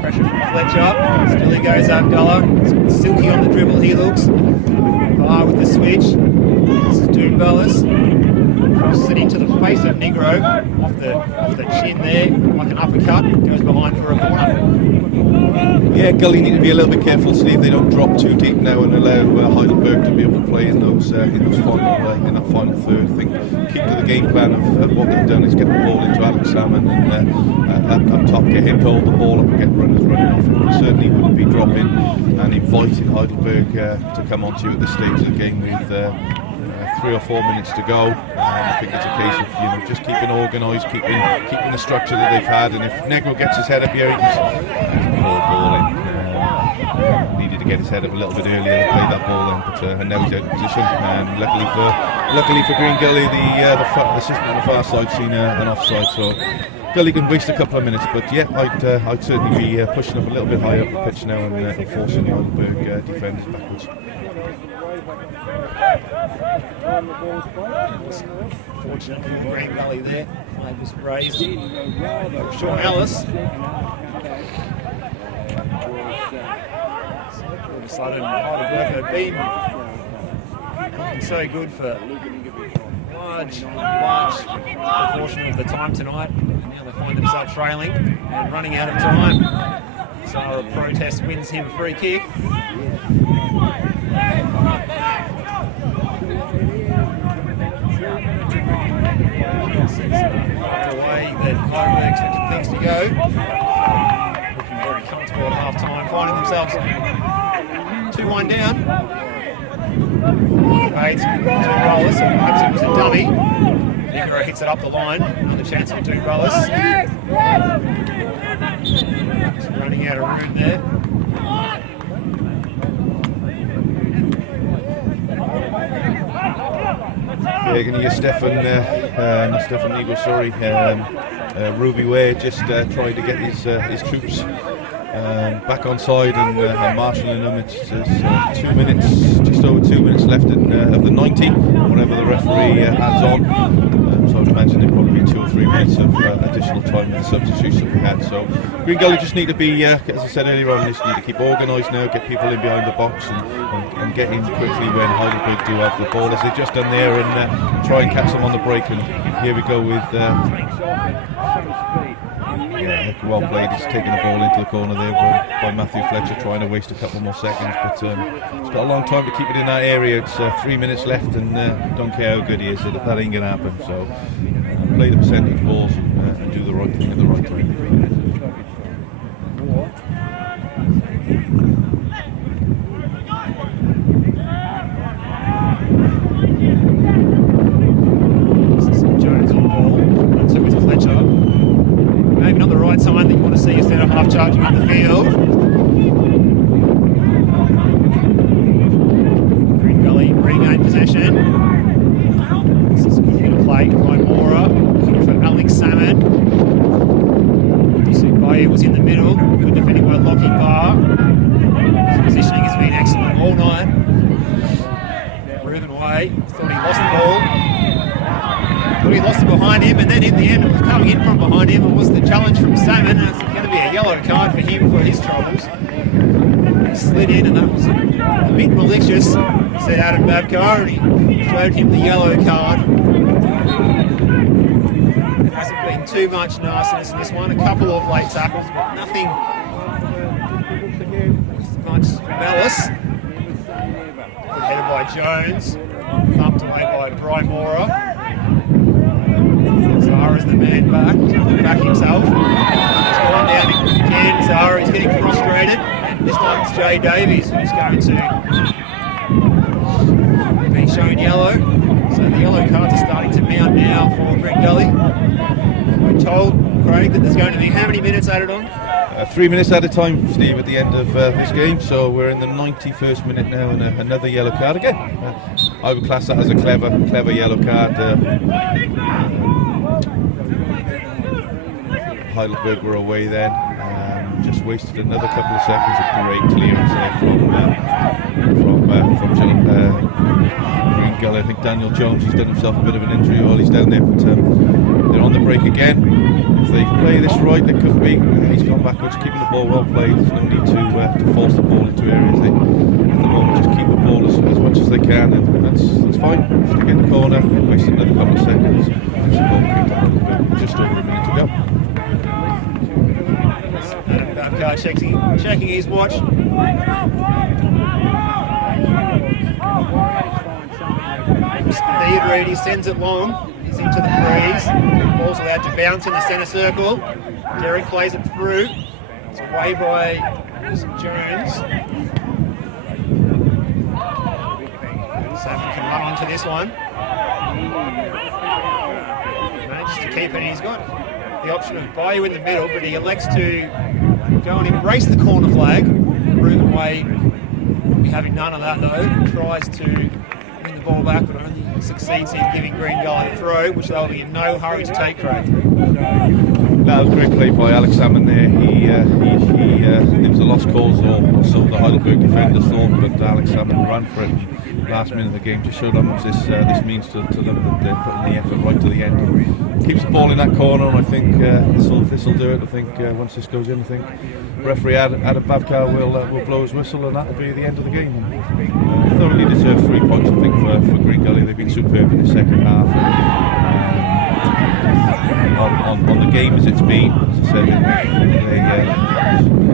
Pressure from Fletcher. Still he goes Abdullah. Silky on the dribble he looks. Barr with the switch. This is Doomballis. Cross it into the face of Negro. Off the chin there. Like an uppercut. Goes behind for a corner. Yeah, Gully need to be a little bit careful, Steve. They don't drop too deep now and allow Heidelberg to be able to play in that final third. I think keep to the game plan of what they've done is get the ball into Alex Salmon and up top get him to hold the ball up and get runners running off him. But certainly wouldn't be dropping and inviting Heidelberg to come onto you at this stage of the game with 3 or 4 minutes to go. I think it's a case of just keeping organised, keeping the structure that they've had, and if Negro gets his head up here, he can pull the ball in. Needed to get his head up a little bit earlier and play that ball in, but now he's out of position. And luckily for Green Gully, the assistant on the far side seen an offside, so Gully can waste a couple of minutes. But yeah, I'd certainly be pushing up a little bit higher up the pitch now and forcing the Heidelberg defenders backwards. Fortunate for Green Gully there. Flag was raised. Sean Ellis. All of a sudden, Heidelberg had been looking so good for large proportion of the time tonight. And now they find themselves trailing and running out of time. So a protest wins him a free kick. The way that Heidelberg expecting things to go. Looking very comfortable at half time, finding themselves 2-1 down. Fades, 2 rollers, so perhaps it was a dummy. Negro hits it up the line, another chance for 2 rollers. Just running out of room there. Yeah, you can hear not Stefan Negro, sorry, Ruby Wade just trying to get his troops back on side and marshalling them. It's 2 minutes, just over 2 minutes left of the 90, whatever the referee has on. So I'd imagine there'll probably be 2 or 3 minutes of additional time with the substitution we had. So Green Gully just need to be, as I said earlier on, just need to keep organised now, get people in behind the box and get in quickly when Heidelberg do have the ball, as they've just done there, and try and catch them on the break. And here we go with well played. He's taking the ball into the corner there by Matthew Fletcher, trying to waste a couple more seconds, but he's got a long time to keep it in that area. It's 3 minutes left, and don't care how good he is, that ain't going to happen. So play the percentage balls and do the right thing at the right time. Jones on the ball, and so with Fletcher. Maybe not the right time that you want to see instead of half charging up the field. Green Gully regain possession. This is going to play by Mora, looking for Alex Salmon. Bayer was in the middle, good defending by Lockie Barr. His positioning has been excellent all night. Reuben Way thought he lost the ball. But he lost it behind him, and then in the end it was coming in from behind him. It was the challenge from Salmon, and it's going to be a yellow card for him for his troubles. He slid in, and that was a bit malicious, said Adam Babkar, and he showed him the yellow card. There hasn't been too much nastiness in this one. A couple of late tackles, but nothing with much malice. Good headed by Jones, thumped away by Bry Mora. Zara's the man back himself. He's gone down again. Zara is getting frustrated. And this time it's Jay Davies who's going to be shown yellow. So the yellow cards are starting to mount now for Green Gully. We're told, Craig, that there's going to be how many minutes added on? 3 minutes at a time, Steve, at the end of this game. So we're in the 91st minute now, and another yellow card again. I would class that as a clever yellow card. Heidelberg were away then. Just wasted another couple of seconds of great clearance there from Green Gully. I think Daniel Jones, he's done himself a bit of an injury while he's down there, but they're on the break again. If they play this right, they could be. He's gone backwards, keeping the ball well played. There's no need to force the ball into areas. They, at the moment, just keep the ball as much as they can, and that's fine. Stick in the corner, wasted another couple of seconds. Just over a minute to go. Babkar checking his watch. Steve Reid, he sends it long. He's into the breeze. Ball's allowed to bounce in the centre circle. Derek plays it through. It's away by Jones. Savin can run onto this one. Manages to keep it, and he's got the option of Bayou in the middle, but he elects to go and embrace the corner flag. Reuben Way will be having none of that though. Tries to win the ball back, but only succeeds in giving Green Gully a throw, which they'll be in no hurry to take, Craig. That was a great play by Alex Salmon there. There was a lost cause, or so the Heidelberg defenders thought, but Alex Salmon ran for it. Last minute of the game just showed how much this means to them, that they're putting the effort right to the end. Keeps the ball in that corner, and I think this will do it. I think once this goes in, I think referee Adam Babkar will blow his whistle, and that'll be the end of the game. And, thoroughly deserved 3 points, I think, for Green Gully. They've been superb in the second half. On the game as it's been, as I said,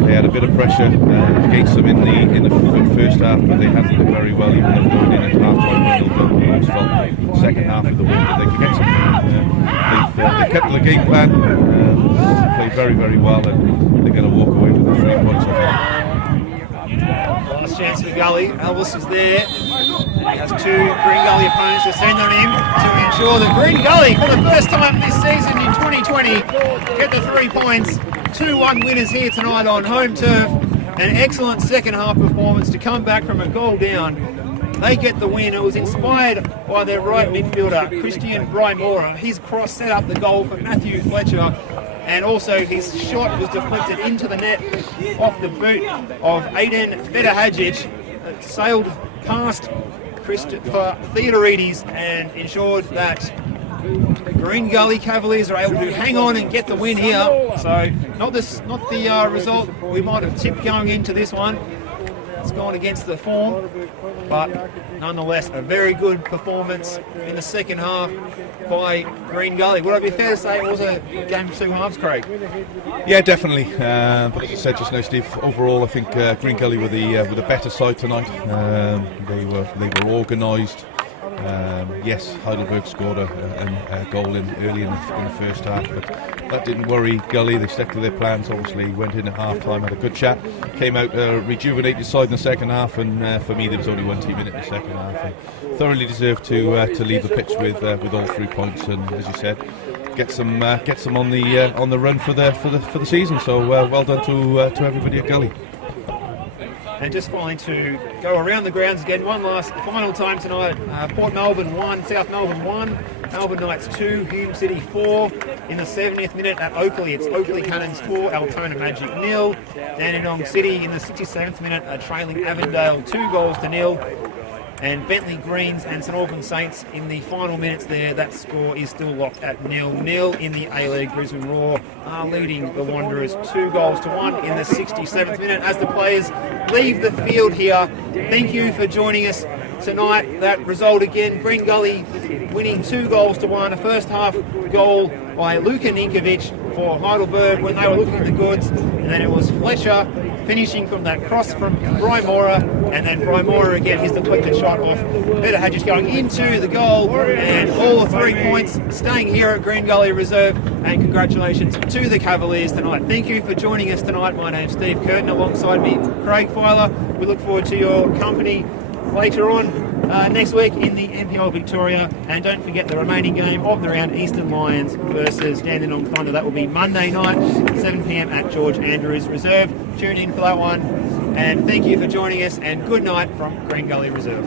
they had a bit of pressure against them in the first half, but they handled it very well, even though going in at half time. They always felt the second half of the win that they could get something. they kept to the game plan, played very, very well, and they're going to walk away with the 3 points, I think. Last chance for Gully. Elvis is there. He has 2 Green Gully opponents to send on him to ensure that Green Gully, for the first time this season in 2020, get the 3 points. 2-1 winners here tonight on home turf. An excellent second half performance to come back from a goal down. They get the win. It was inspired by their right midfielder, Christian Brymora. His cross set up the goal for Matthew Fletcher, and also his shot was deflected into the net off the boot of Aiden Federhajic. It sailed past Christopher Theodorides and ensured that Green Gully Cavaliers are able to hang on and get the win here. So not the result we might have tipped going into this one. It's gone against the form, but nonetheless a very good performance in the second half by Green Gully. Would it be fair to say it was a game of 2 halves, Craig? Yeah, definitely. But as I said just now, Steve, overall I think Green Gully were the better side tonight. They were organised. Yes, Heidelberg scored a goal early in the first half, but that didn't worry Gully. They stuck to their plans. Obviously, went in at half time, had a good chat, came out rejuvenated side in the second half, and for me there was only one team in it in the second half, and thoroughly deserved to leave the pitch with all 3 points, and as you said, get some on the run for the season. So well done to everybody at Gully. And just finally to go around the grounds again, final time tonight. Port Melbourne 1, South Melbourne 1, Melbourne Knights 2, Hume City 4. In the 70th minute at Oakley, it's Oakley Cannons 4, Altona Magic 0. Dandenong City in the 67th minute, trailing Avondale 2-0. And Bentley Greens and St Albans Saints in the final minutes there, that score is still locked at 0-0 in the A-League. Brisbane Roar are leading the Wanderers 2-1 in the 67th minute as the players leave the field here. Thank you for joining us tonight. That result again, Green Gully winning 2-1, a first half goal by Luka Ninkovic for Heidelberg when they were looking at the goods, and then it was Fletcher finishing from that cross from Brymora, and then Brymora again, his deflected shot off Federhajic going into the goal, and all 3 points staying here at Green Gully Reserve. And congratulations to the Cavaliers tonight. Thank you for joining us tonight. My name's Steve Curtin, alongside me Craig Filer. We look forward to your company later on next week in the NPL Victoria, and don't forget the remaining game of the round, Eastern Lions versus Dandenong Thunder. That will be Monday night, 7 p.m. at George Andrews Reserve. Tune in for that one, and thank you for joining us, and good night from Green Gully Reserve.